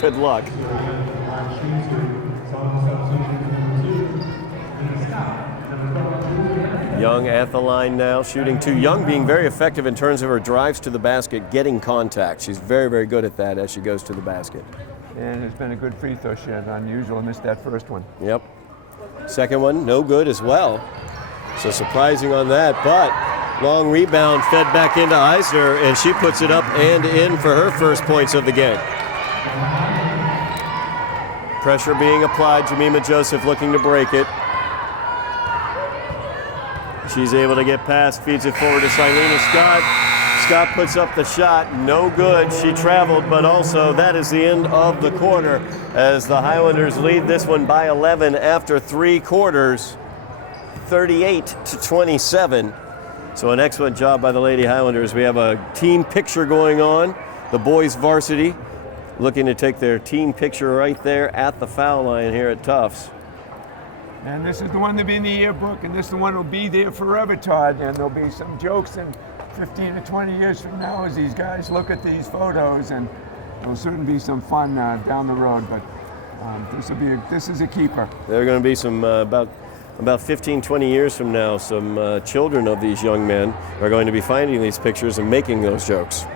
Good luck. Young at the line now, shooting two. Young being very effective in terms of her drives to the basket, getting contact. She's very, very good at that as she goes to the basket. And it's been a good free throw. She had unusual, missed that first one. Yep. Second one, no good as well. So surprising on that, but long rebound fed back into Eisner, and she puts it up and in for her first points of the game. Pressure being applied. Jemima Joseph looking to break it. She's able to get past, feeds it forward to Silena Scott. Scott puts up the shot, no good. She traveled, but also that is the end of the quarter as the Highlanders lead this one by 11 after 3 quarters, 38-27. So an excellent job by the Lady Highlanders. We have a team picture going on. The boys varsity looking to take their team picture right there at the foul line here at Tufts. And this is the one to be in the yearbook, and this is the one that will be there forever, Todd. And there'll be some jokes in 15 to 20 years from now as these guys look at these photos, and there'll certainly be some fun down the road. But this is a keeper. There are going to be some about 15, 20 years from now, some children of these young men are going to be finding these pictures and making those jokes.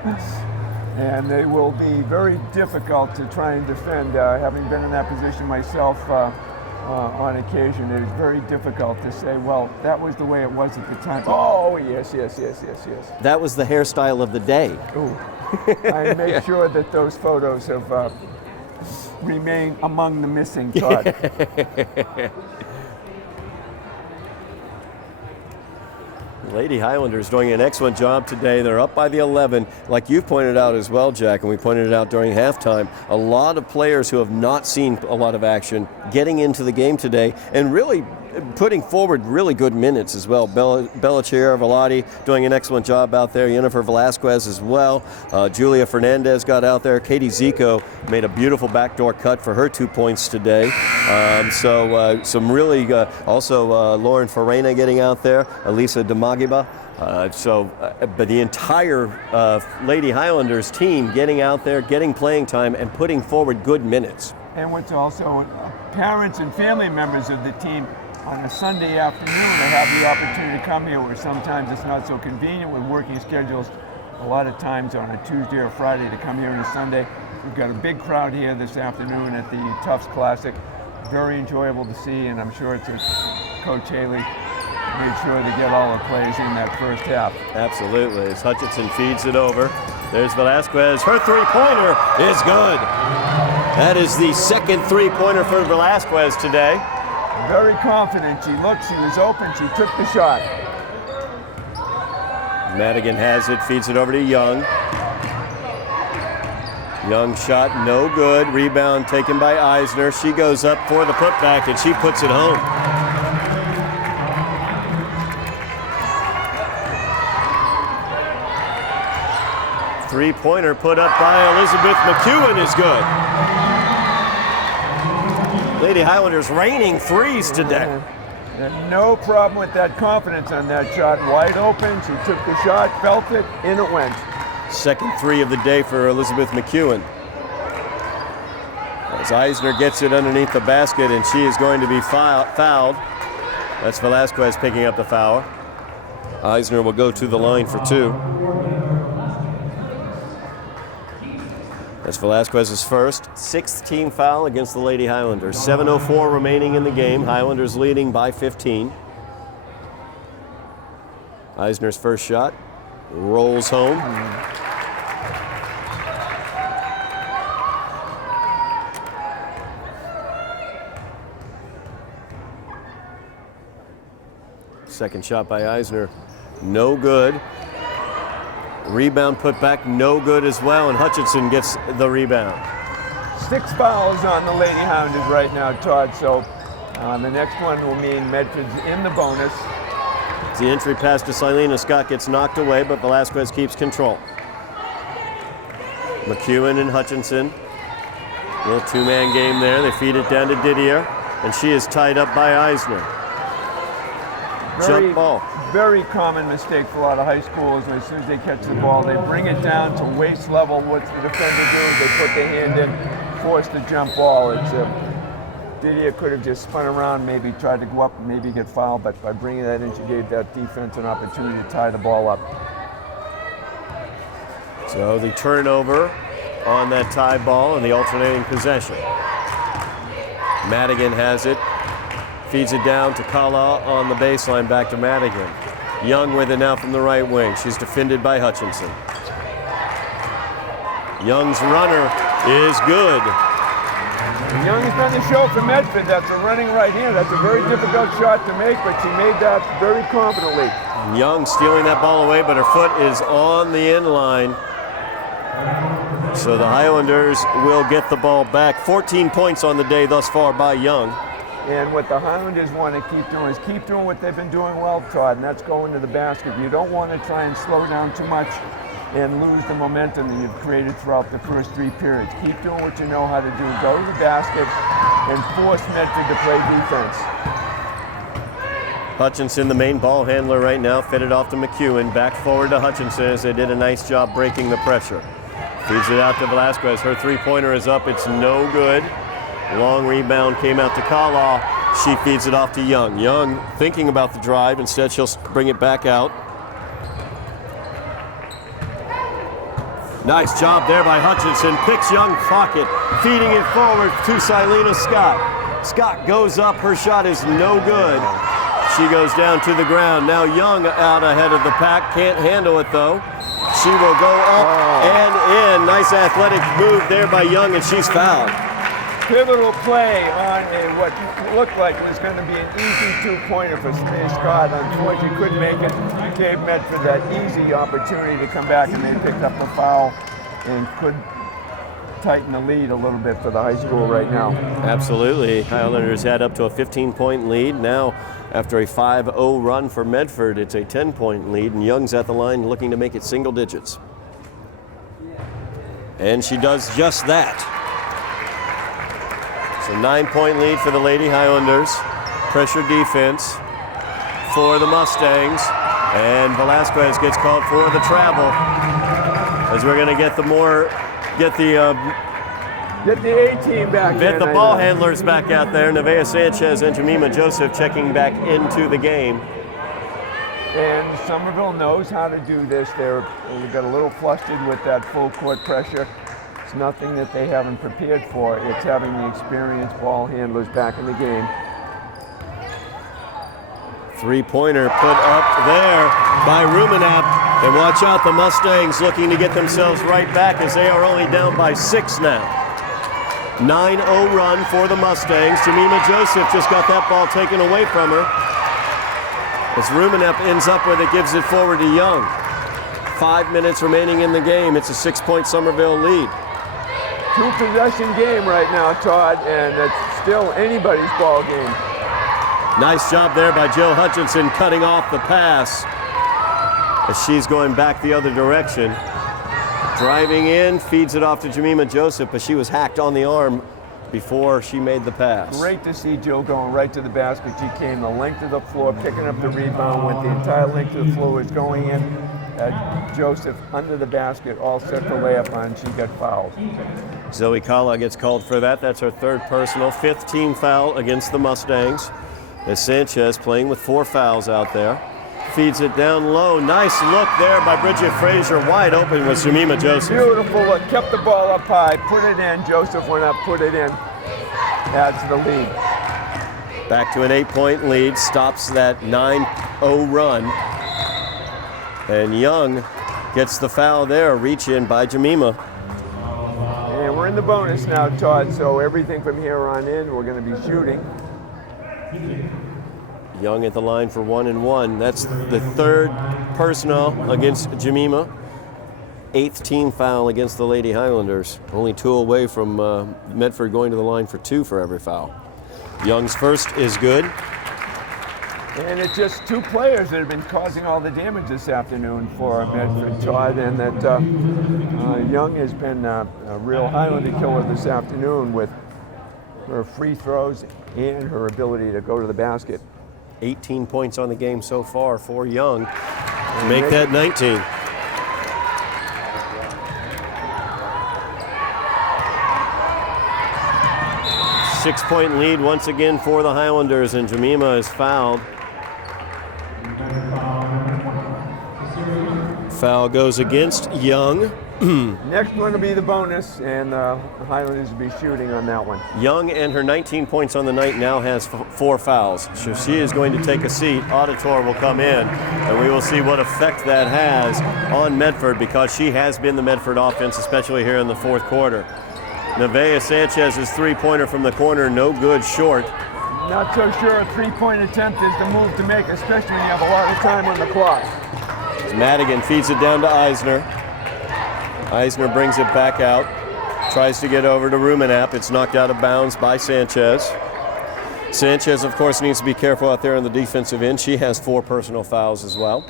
And they will be very difficult to try and defend. Having been in that position myself on occasion, it is very difficult to say, well, that was the way it was at the time. Oh, yes. That was the hairstyle of the day. Ooh. I make sure that those photos have remained among the missing, Todd. Lady Highlanders doing an excellent job today. They're up by the 11. Like you pointed out as well, Jack, and we pointed it out during halftime, a lot of players who have not seen a lot of action getting into the game today and really putting forward really good minutes as well. Bella Chiaravolati doing an excellent job out there. Jennifer Velasquez as well. Julia Fernandez got out there. Katie Zico made a beautiful backdoor cut for her 2 points today. Some really, also Lauren Farena getting out there. Elisa Demagiba. But the entire Lady Highlanders team getting out there, getting playing time, and putting forward good minutes. And what's also parents and family members of the team on a Sunday afternoon to have the opportunity to come here where sometimes it's not so convenient with working schedules. A lot of times on a Tuesday or Friday to come here on a Sunday. We've got a big crowd here this afternoon at the Tufts Classic. Very enjoyable to see, and I'm sure Coach Haley made sure to get all the plays in that first half. Absolutely. As Hutchinson feeds it over. There's Velasquez. Her three-pointer is good. That is the second three-pointer for Velasquez today. Very confident. She looked, she was open, she took the shot. Madigan has it, feeds it over to Young. Young shot, no good. Rebound taken by Eisner. She goes up for the putback, and she puts it home. Three-pointer put up by Elizabeth McEwen is good. Lady Highlanders raining threes today. And no problem with that confidence on that shot. Wide open, she took the shot, felt it, in it went. Second three of the day for Elizabeth McEwen. As Eisner gets it underneath the basket, and she is going to be fouled. That's Velasquez picking up the foul. Eisner will go to the line for two. That's Velasquez's first, sixth team foul against the Lady Highlanders. 7:04 remaining in the game. Highlanders leading by 15. Eisner's first shot rolls home. Second shot by Eisner, no good. Rebound put back, no good as well, and Hutchinson gets the rebound. 6 fouls on the Lady Highlanders right now, Todd, so the next one will mean Medford's in the bonus. The entry pass to Silena Scott gets knocked away, but Velasquez keeps control. McEwen and Hutchinson. Little two-man game there. They feed it down to Didier, and she is tied up by Eisner. Jump ball. Very common mistake for a lot of high schools. As soon as they catch the ball, they bring it down to waist level. What's the defender do? They put their hand in, force the jump ball. Didier could have just spun around, maybe tried to go up, maybe get fouled, but by bringing that in, she gave that defense an opportunity to tie the ball up. So the turnover on that tie ball and the alternating possession. Madigan has it. Feeds it down to Kala on the baseline, back to Madigan. Young with it now from the right wing. She's defended by Hutchinson. Young's runner is good. Young's done the show for Medford. That's a running right here. That's a very difficult shot to make, but she made that very confidently. Young stealing that ball away, but her foot is on the end line. So the Highlanders will get the ball back. 14 points on the day thus far by Young. And what the Highlanders want to keep doing is keep doing what they've been doing well, Todd, and that's going to the basket. You don't want to try and slow down too much and lose the momentum that you've created throughout the first 3 periods. Keep doing what you know how to do. Go to the basket and force Medford to play defense. Hutchinson, the main ball handler right now, fed it off to McEwen. Back forward to Hutchinson as they did a nice job breaking the pressure. Feeds it out to Velasquez. Her three-pointer is up. It's no good. Long rebound came out to Kala. She feeds it off to Young. Young thinking about the drive. Instead, she'll bring it back out. Nice job there by Hutchinson. Picks Young's pocket, feeding it forward to Silena Scott. Scott goes up. Her shot is no good. She goes down to the ground. Now Young out ahead of the pack. Can't handle it, though. She will go up and in. Nice athletic move there by Young, and she's fouled. Pivotal play on what looked like was going to be an easy 2-pointer for Scott. Unfortunately, couldn't make it. Gave Medford that easy opportunity to come back, and they picked up the foul and could tighten the lead a little bit for the high school right now. Absolutely. Highlanders had up to a 15-point lead. Now, after a 5-0 run for Medford, it's a 10-point lead, and Young's at the line looking to make it single digits. And she does just that. So 9-point lead for the Lady Highlanders. Pressure defense for the Mustangs. And Velasquez gets called for the travel. As we're going to get the A-team back. Get the ball handlers back out there. Nevaeh Sanchez and Jemima Joseph checking back into the game. And Somerville knows how to do this. They got a little flustered with that full court pressure. It's nothing that they haven't prepared for. It's having the experienced ball handlers back in the game. Three-pointer put up there by Rumenap. And watch out, the Mustangs looking to get themselves right back as they are only down by 6 now. 9-0 run for the Mustangs. Jemima Joseph just got that ball taken away from her. As Rumenap ends up with it, gives it forward to Young. 5 minutes remaining in the game. It's a 6-point Somerville lead. 2-possession game right now, Todd, and it's still anybody's ball game. Nice job there by Jill Hutchinson cutting off the pass as she's going back the other direction. driving in, feeds it off to Jemima Joseph, but she was hacked on the arm before she made the pass. Great to see Jill going right to the basket. She came the length of the floor, picking up the rebound, went the entire length of the floor, was going in. Joseph under the basket, all set for layup on. She got fouled. Zoe Kala gets called for that. That's her third personal, fifth team foul against the Mustangs. As Sanchez playing with 4 fouls out there. Feeds it down low. Nice look there by Bridget Frazier. Wide open was Jemima Joseph. Beautiful look. Kept the ball up high. Put it in. Joseph went up, put it in. Adds the lead. Back to an 8-point lead. Stops that 9-0 run. And Young gets the foul there. Reach in by Jemima. And we're in the bonus now, Todd. So everything from here on in, we're going to be shooting. Young at the line for 1 and 1. That's the third personal against Jemima. 8th team foul against the Lady Highlanders. Only 2 away from Medford going to the line for 2 for every foul. Young's first is good. And it's just 2 players that have been causing all the damage this afternoon for Medford, Todd, and that Young has been a real Highlander killer this afternoon with her free throws and her ability to go to the basket. 18 points on the game so far for Young to make that 19. Six-point lead once again for the Highlanders, and Jemima is fouled. Foul goes against Young. Next one will be the bonus, and the Highlanders will be shooting on that one. Young and her 19 points on the night now has 4 fouls. So she is going to take a seat. Auditor will come in, and we will see what effect that has on Medford, because she has been the Medford offense, especially here in the 4th quarter. Nevaeh Sanchez's 3-pointer from the corner, no good, short. Not so sure a 3-point attempt is the move to make, especially when you have a lot of time on the clock. Madigan feeds it down to Eisner. Eisner brings it back out, tries to get over to Rumenap. It's knocked out of bounds by Sanchez. Sanchez, of course, needs to be careful out there on the defensive end. She has 4 personal fouls as well.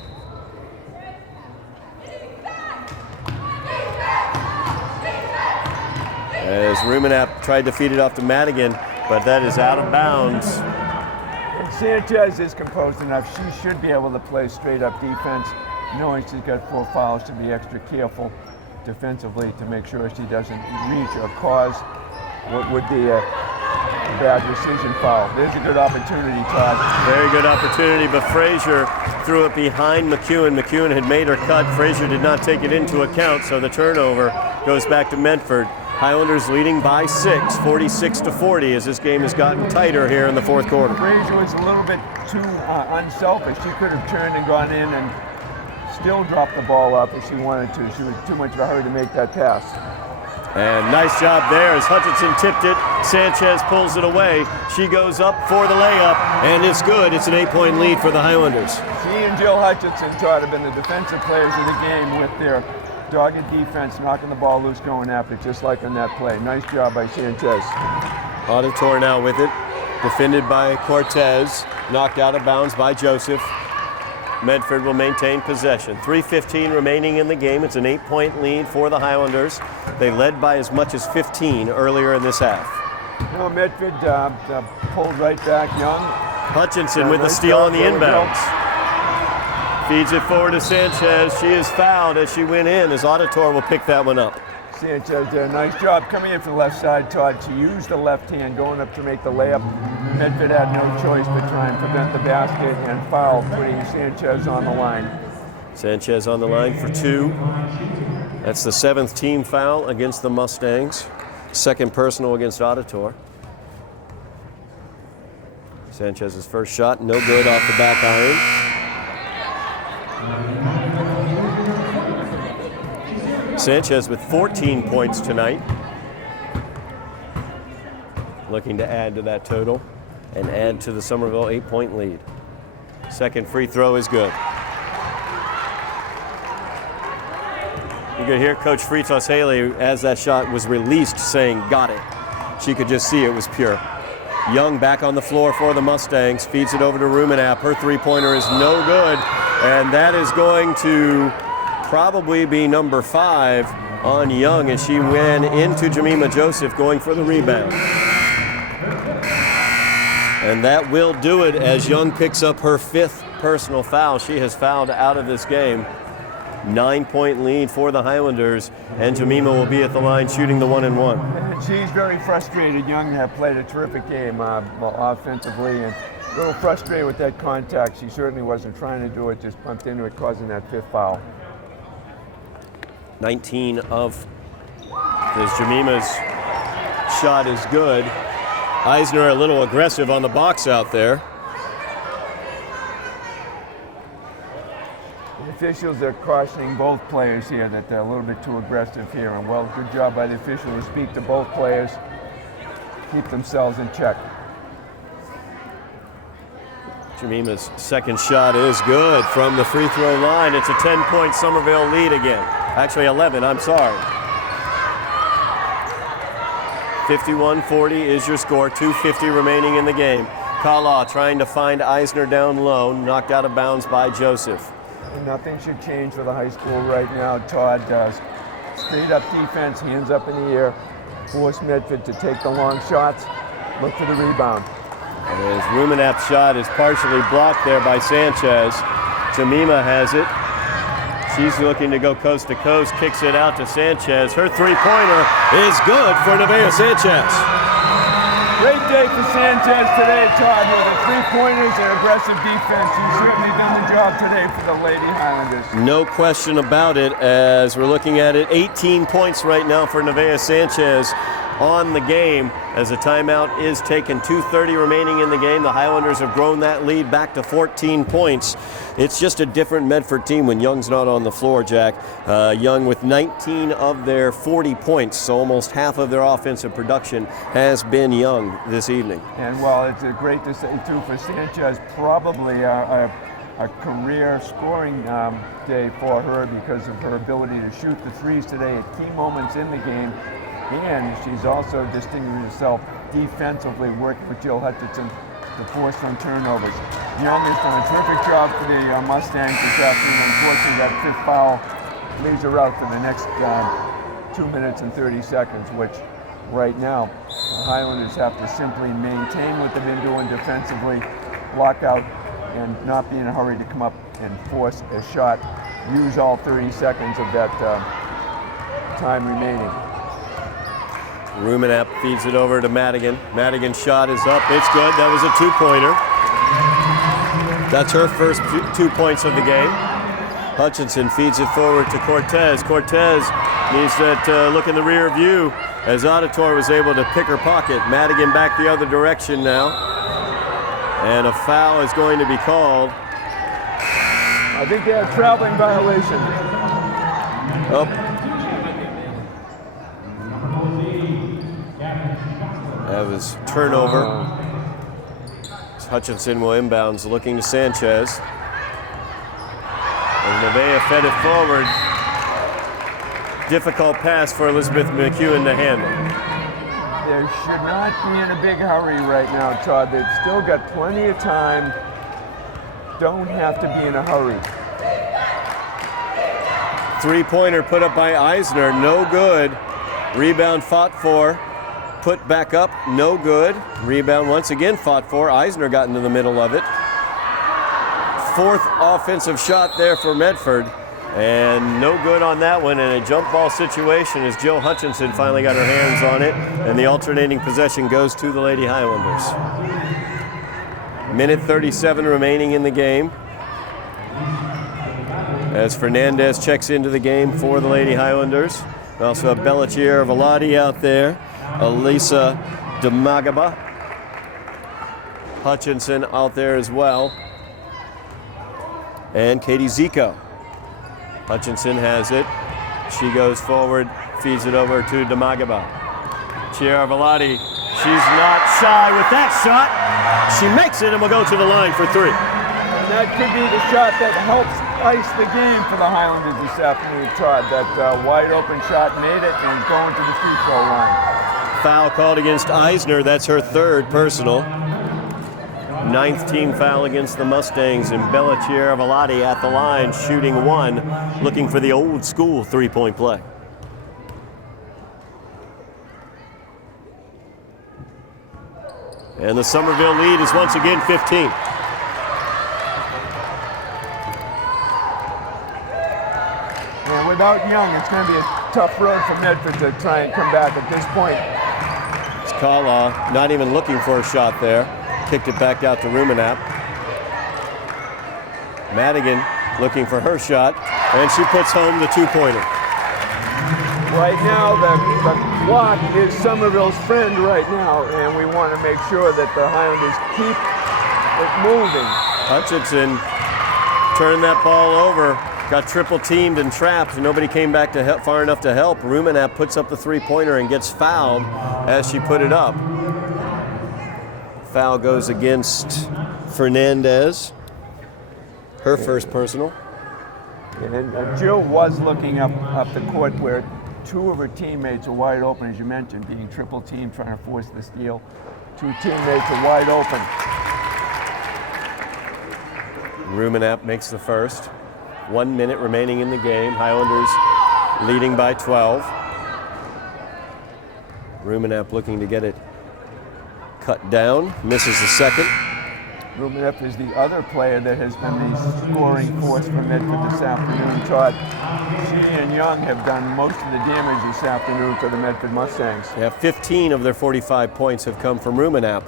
As Rumenap tried to feed it off to Madigan, but that is out of bounds. And Sanchez is composed enough. She should be able to play straight-up defense, knowing she's got 4 fouls, to be extra careful defensively to make sure she doesn't reach or cause what would be a bad decision foul. There's a good opportunity, Todd. Very good opportunity, but Frazier threw it behind McEwen. McEwen had made her cut. Frazier did not take it into account, so the turnover goes back to Medford. Highlanders leading by 6, 46-40, as this game has gotten tighter here in the 4th quarter. Frazier was a little bit too unselfish. She could have turned and gone in and still dropped the ball up if she wanted to. She was too much of a hurry to make that pass. And nice job there as Hutchinson tipped it. Sanchez pulls it away. She goes up for the layup, and it's good. It's an 8-point lead for the Highlanders. She and Jill Hutchinson, Todd, have been the defensive players of the game with their dogged defense, knocking the ball loose, going after it, just like on that play. Nice job by Sanchez. Auditor now with it. Defended by Cortez. Knocked out of bounds by Joseph. Medford will maintain possession. 3:15 remaining in the game. It's an 8-point lead for the Highlanders. They led by as much as 15 earlier in this half. No, Medford pulled right back. Young. Hutchinson with the steal on the inbounds. Feeds it forward to Sanchez. She is fouled as she went in, as Auditor will pick that one up. Sanchez did a nice job coming in from the left side, Todd. She used the left hand going up to make the layup. Medford had no choice but try and prevent the basket and foul, putting Sanchez on the line. Sanchez on the line for 2. That's the 7th team foul against the Mustangs. 2nd personal against Auditor. Sanchez's first shot, no good off the back iron. Sanchez with 14 points tonight. Looking to add to that total and add to the Somerville 8-point lead. Second free throw is good. You could hear Coach Fritos Haley as that shot was released saying, "Got it." She could just see it was pure. Young back on the floor for the Mustangs, feeds it over to Rumenap. Her 3-pointer is no good, and that is going to probably be number 5 on Young as she ran into Jemima Joseph going for the rebound. And that will do it as Young picks up her 5th personal foul. She has fouled out of this game. 9-point lead for the Highlanders, and Jemima will be at the line shooting the 1-and-1. She's very frustrated. Young have played a terrific game offensively, and a little frustrated with that contact. She certainly wasn't trying to do it, just bumped into it, causing that 5th foul. 19 of Jemima's shot is good. Eisner a little aggressive on the box out there. The officials are cautioning both players here that they're a little bit too aggressive here, and well, good job by the official to speak to both players, keep themselves in check. Jemima's second shot is good from the free throw line. It's a 10-point Somerville lead again. Actually 11, I'm sorry. 51-40 is your score, 2:50 remaining in the game. Kala trying to find Eisner down low, knocked out of bounds by Joseph. Nothing should change for the high school right now. Todd does straight up defense, hands up in the air, force Medford to take the long shots, look for the rebound. As Rumenap's shot is partially blocked there by Sanchez. Jemima has it. She's looking to go coast to coast, kicks it out to Sanchez. Her three-pointer is good for Nevaeh Sanchez. Great day for Sanchez today, Todd, with the three-pointers and aggressive defense. She's certainly done the job today for the Lady Highlanders. No question about it as we're looking at it. 18 points right now for Nevaeh Sanchez on the game as a timeout is taken. 2:30 remaining in the game. The Highlanders have grown that lead back to 14 points. It's just a different Medford team when Young's not on the floor, Jack. Young with 19 of their 40 points, so almost half of their offensive production has been Young this evening. And well, it's great to say too for Sanchez, probably a career scoring day for her because of her ability to shoot the threes today at key moments in the game. And she's also distinguished herself defensively, working with Jill Hutchinson to force some turnovers. Young has done a terrific job for the Mustangs this afternoon. Unfortunately, that 5th foul leaves her out for the next 2 minutes and 30 seconds, which right now the Highlanders have to simply maintain what they've been doing defensively, block out, and not be in a hurry to come up and force a shot. Use all 30 seconds of that time remaining. Rumenap feeds it over to Madigan. Madigan's shot is up. It's good. That was a 2-pointer. That's her first 2 points of the game. Hutchinson feeds it forward to Cortez. Cortez needs that look in the rear view as Auditor was able to pick her pocket. Madigan back the other direction now. And a foul is going to be called. I think they have a traveling violation. Oh. That was turnover. Hutchinson will inbounds, looking to Sanchez. And Nevaeh fed it forward. Difficult pass for Elizabeth McEwen to handle. They should not be in a big hurry right now, Todd. They've still got plenty of time. Don't have to be in a hurry. Three-pointer put up by Eisner, no good. Rebound fought for. Put back up, no good. Rebound once again fought for. Eisner got into the middle of it. 4th offensive shot there for Medford. And no good on that one. And a jump ball situation as Jill Hutchinson finally got her hands on it. And the alternating possession goes to the Lady Highlanders. Minute 37 remaining in the game. As Fernandez checks into the game for the Lady Highlanders. We also have Bellatier Velati out there. Elisa Demagaba. Hutchinson out there as well. And Katie Zico. Hutchinson has it. She goes forward, feeds it over to Demagaba. Chiaravelati, she's not shy with that shot. She makes it and will go to the line for 3. And that could be the shot that helps ice the game for the Highlanders this afternoon, Todd. That wide open shot made it and going to the free throw line. Foul called against Eisner. That's her 3rd personal. 9th team foul against the Mustangs, and Bella Chiaravelati at the line, shooting 1, looking for the old school 3-point play. And the Somerville lead is once again 15. And without Young, it's going to be a tough road for Medford to try and come back at this point. It's Kala not even looking for a shot there. Kicked it back out to Rumenap. Madigan looking for her shot, and she puts home the 2-pointer. Right now, the clock is Somerville's friend right now, and we want to make sure that the Highlanders keep it moving. Hutchinson turned that ball over, got triple teamed and trapped. Nobody came back to help, far enough to help. Rumenap puts up the 3-pointer and gets fouled as she put it up. Foul goes against Fernandez. Her first personal. And Jill was looking up the court where two of her teammates are wide open, as you mentioned, being triple teamed, trying to force the steal. Two teammates are wide open. Rumenap makes the first. 1 minute remaining in the game. Highlanders leading by 12. Rumenap looking to get it cut down. Misses the second. Rumenap is the other player that has been the scoring force for Medford this afternoon. Todd, she and Young have done most of the damage this afternoon for the Medford Mustangs. Yeah, 15 of their 45 points have come from Rumenap.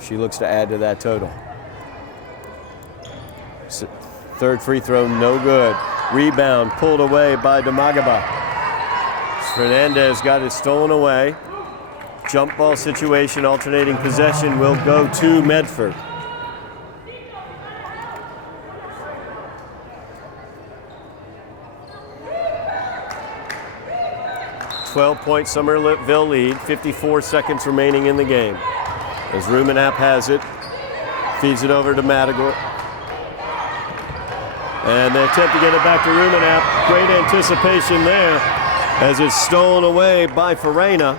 She looks to add to that total. Third free throw, no good. Rebound pulled away by Damagaba. Fernandez got it stolen away. Jump ball situation, alternating possession will go to Medford. 12-point Somerville lead, 54 seconds remaining in the game. As Rumenap has it, feeds it over to Madigan. And they attempt to get it back to Rumenap. Great anticipation there as it's stolen away by Farina.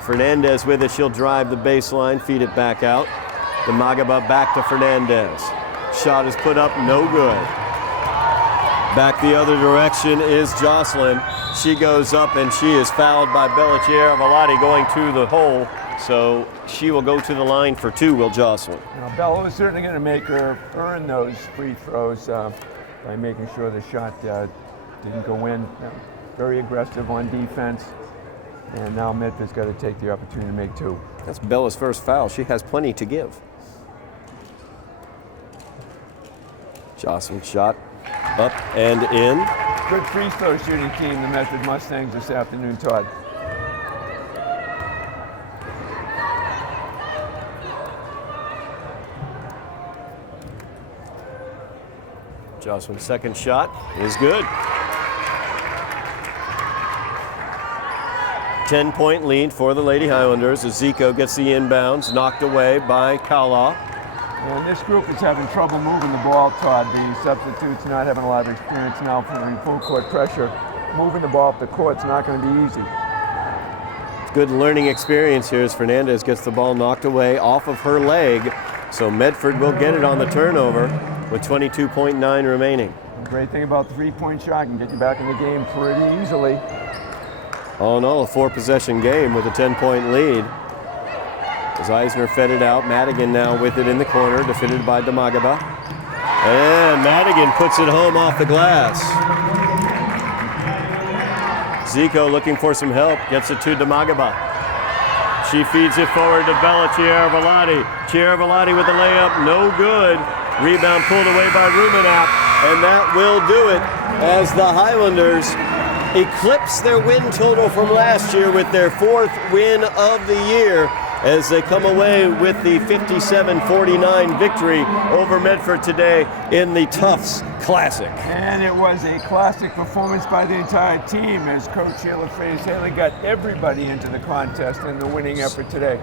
Fernandez with it, she'll drive the baseline, feed it back out. Damagaba back to Fernandez. Shot is put up, no good. Back the other direction is Jocelyn. She goes up and she is fouled by Bellatier Velati going to the hole. So she will go to the line for two, will Jocelyn. Now, Bella is certainly going to make her earn those free throws by making sure the shot didn't go in. Very aggressive on defense. And now Medford's got to take the opportunity to make two. That's Bella's first foul. She has plenty to give. Jocelyn's shot up and in. Good free throw shooting team, the Medford Mustangs this afternoon, Todd. Jocelyn's second shot is good. 10-point lead for the Lady Highlanders as Zico gets the inbounds, knocked away by Kala. And this group is having trouble moving the ball, Todd. The substitutes not having a lot of experience now from the full court pressure. Moving the ball up the court's not going to be easy. Good learning experience here as Fernandez gets the ball knocked away off of her leg. So Medford will get it on the turnover with 22.9 remaining. The great thing about the three-point shot can get you back in the game pretty easily. All in all, a 4-possession game with a 10-point lead. As Eisner fed it out, Madigan now with it in the corner, defended by Damagaba. And Madigan puts it home off the glass. Zico looking for some help, gets it to Damagaba. She feeds it forward to Bella Chiaravolati. Chiaravolati with the layup, no good. Rebound pulled away by Rumenap, and that will do it as the Highlanders eclipse their win total from last year with their 4th win of the year as they come away with the 57-49 victory over Medford today in the Tufts Classic. And it was a classic performance by the entire team as Coach Sheila Fayes-Haley got everybody into the contest in the winning effort today.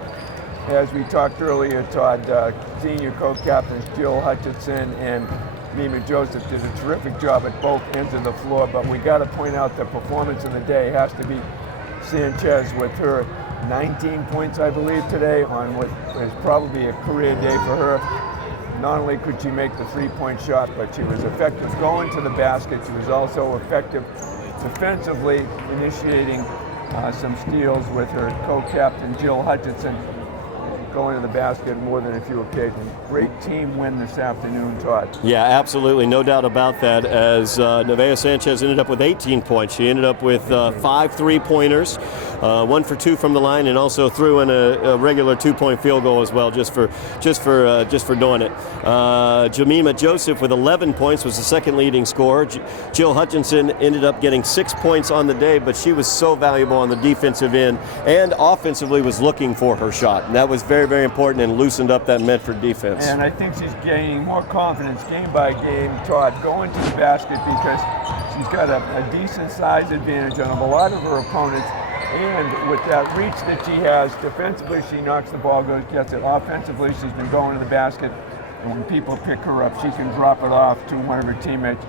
As we talked earlier, Todd, senior co-captains Jill Hutchinson and Mima Joseph did a terrific job at both ends of the floor, but we got to point out the performance of the day has to be Sanchez with her 19 points, I believe, today on what is probably a career day for her. Not only could she make the three-point shot, but she was effective going to the basket. She was also effective defensively, initiating some steals with her co-captain Jill Hutchinson. going to the basket more than a few occasions. Great team win this afternoon, Todd. Yeah, absolutely, no doubt about that, as Nevaeh Sanchez ended up with 18 points. She ended up with 5 3-pointers, 1 for 2 from the line, and also threw in a regular 2-point field goal as well, just for doing it. Jemima Joseph with 11 points was the second leading scorer. Jill Hutchinson ended up getting 6 points on the day, but she was so valuable on the defensive end and offensively was looking for her shot. And that was very, very important and loosened up that Medford defense. And I think she's gaining more confidence game by game, Todd, going to the basket because she's got a decent size advantage on a lot of her opponents. And with that reach that she has, defensively she knocks the ball, gets it. Offensively, she's been going to the basket. And when people pick her up, she can drop it off to one of her teammates.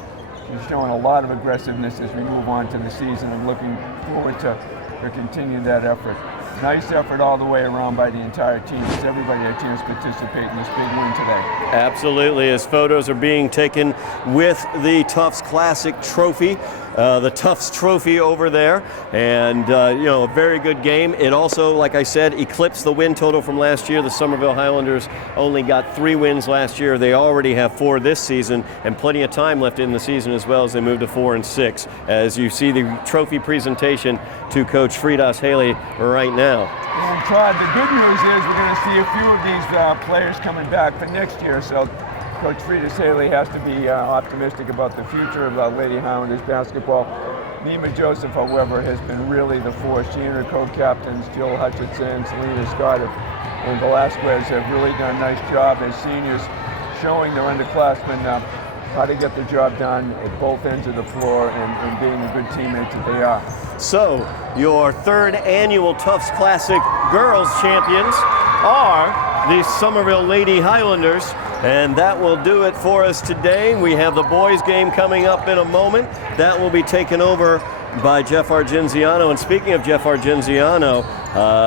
She's showing a lot of aggressiveness as we move on to the season and looking forward to her continuing that effort. Nice effort all the way around by the entire team as everybody had a chance to participate in this big win today. Absolutely, as photos are being taken with the Tufts Classic trophy. The Tufts trophy over there, and a very good game. It also, like I said, eclipsed the win total from last year. The Somerville Highlanders only got 3 wins last year. They already have 4 this season, and plenty of time left in the season as well as they move to 4 and 6. As you see the trophy presentation to Coach Fridas Haley right now. And Todd, the good news is we're going to see a few of these players coming back for next year. So Coach Fridas Haley has to be optimistic about the future of Lady Highlanders basketball. Nima Joseph, however, has been really the force. She and her co-captains, Jill Hutchinson, Selena Scott, and Velasquez have really done a nice job as seniors, showing their underclassmen how to get the job done at both ends of the floor and being the good teammates that they are. So, your 3rd annual Tufts Classic Girls Champions are the Somerville Lady Highlanders. And that will do it for us today. We have the boys game coming up in a moment. That will be taken over by Jeff Argenziano. And speaking of Jeff Argenziano,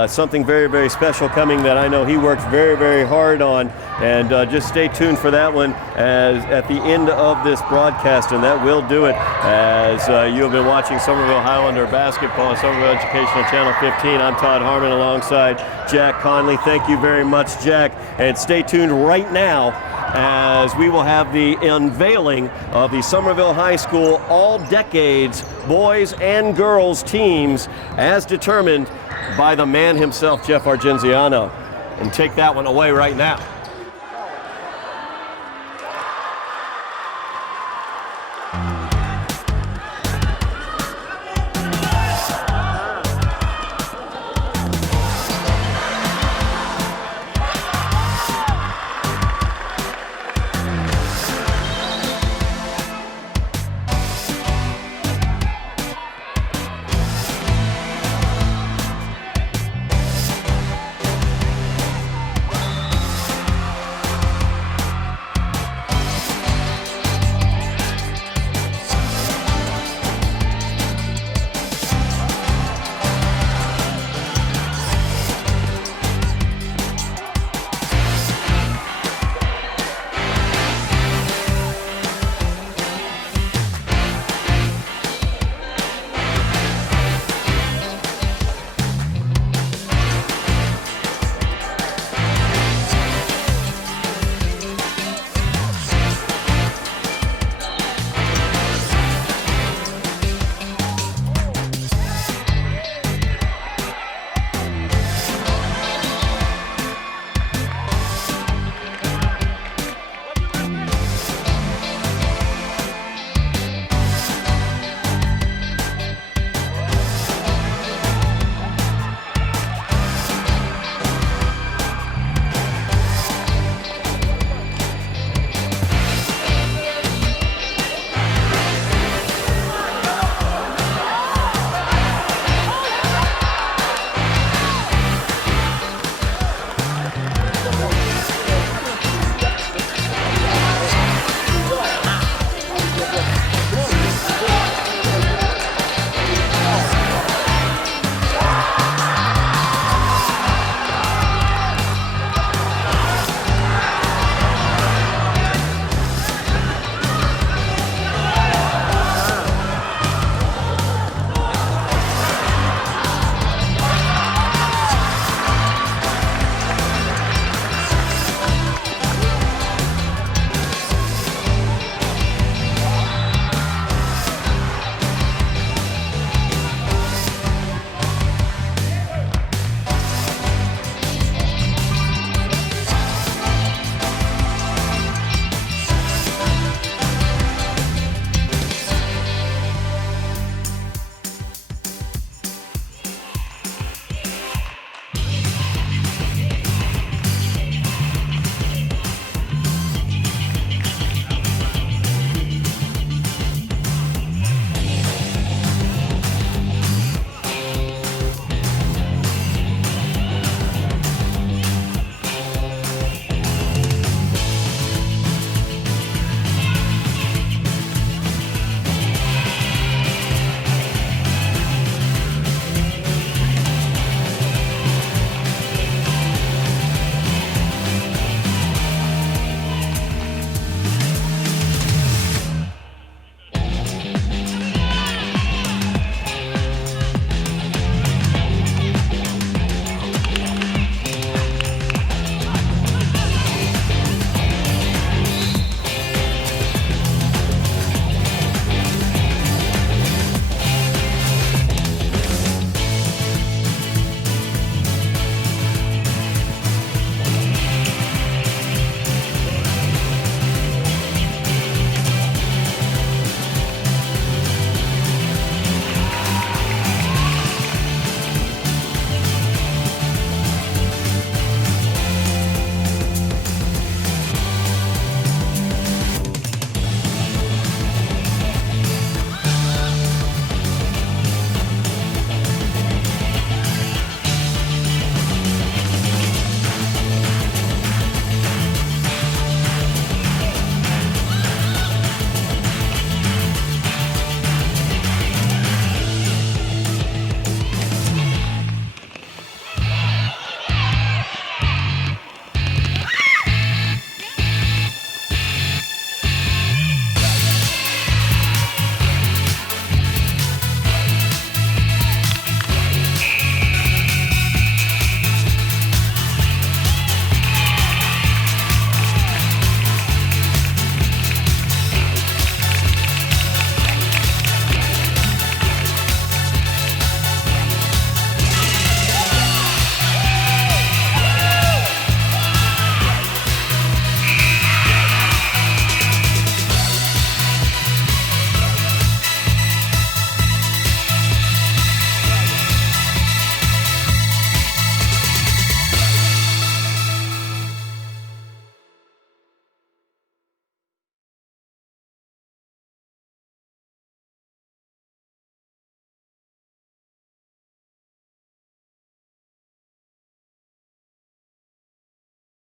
something very, very special coming that I know he worked very, very hard on. And just stay tuned for that one as at the end of this broadcast. And that will do it as you have been watching Somerville Highlander basketball on Somerville Educational Channel 15. I'm Todd Harmon alongside Jack Connolly. Thank you very much, Jack. And stay tuned right now as we will have the unveiling of the Somerville High School All Decades boys and girls teams as determined by the man himself, Jeff Argenziano. And take that one away right now.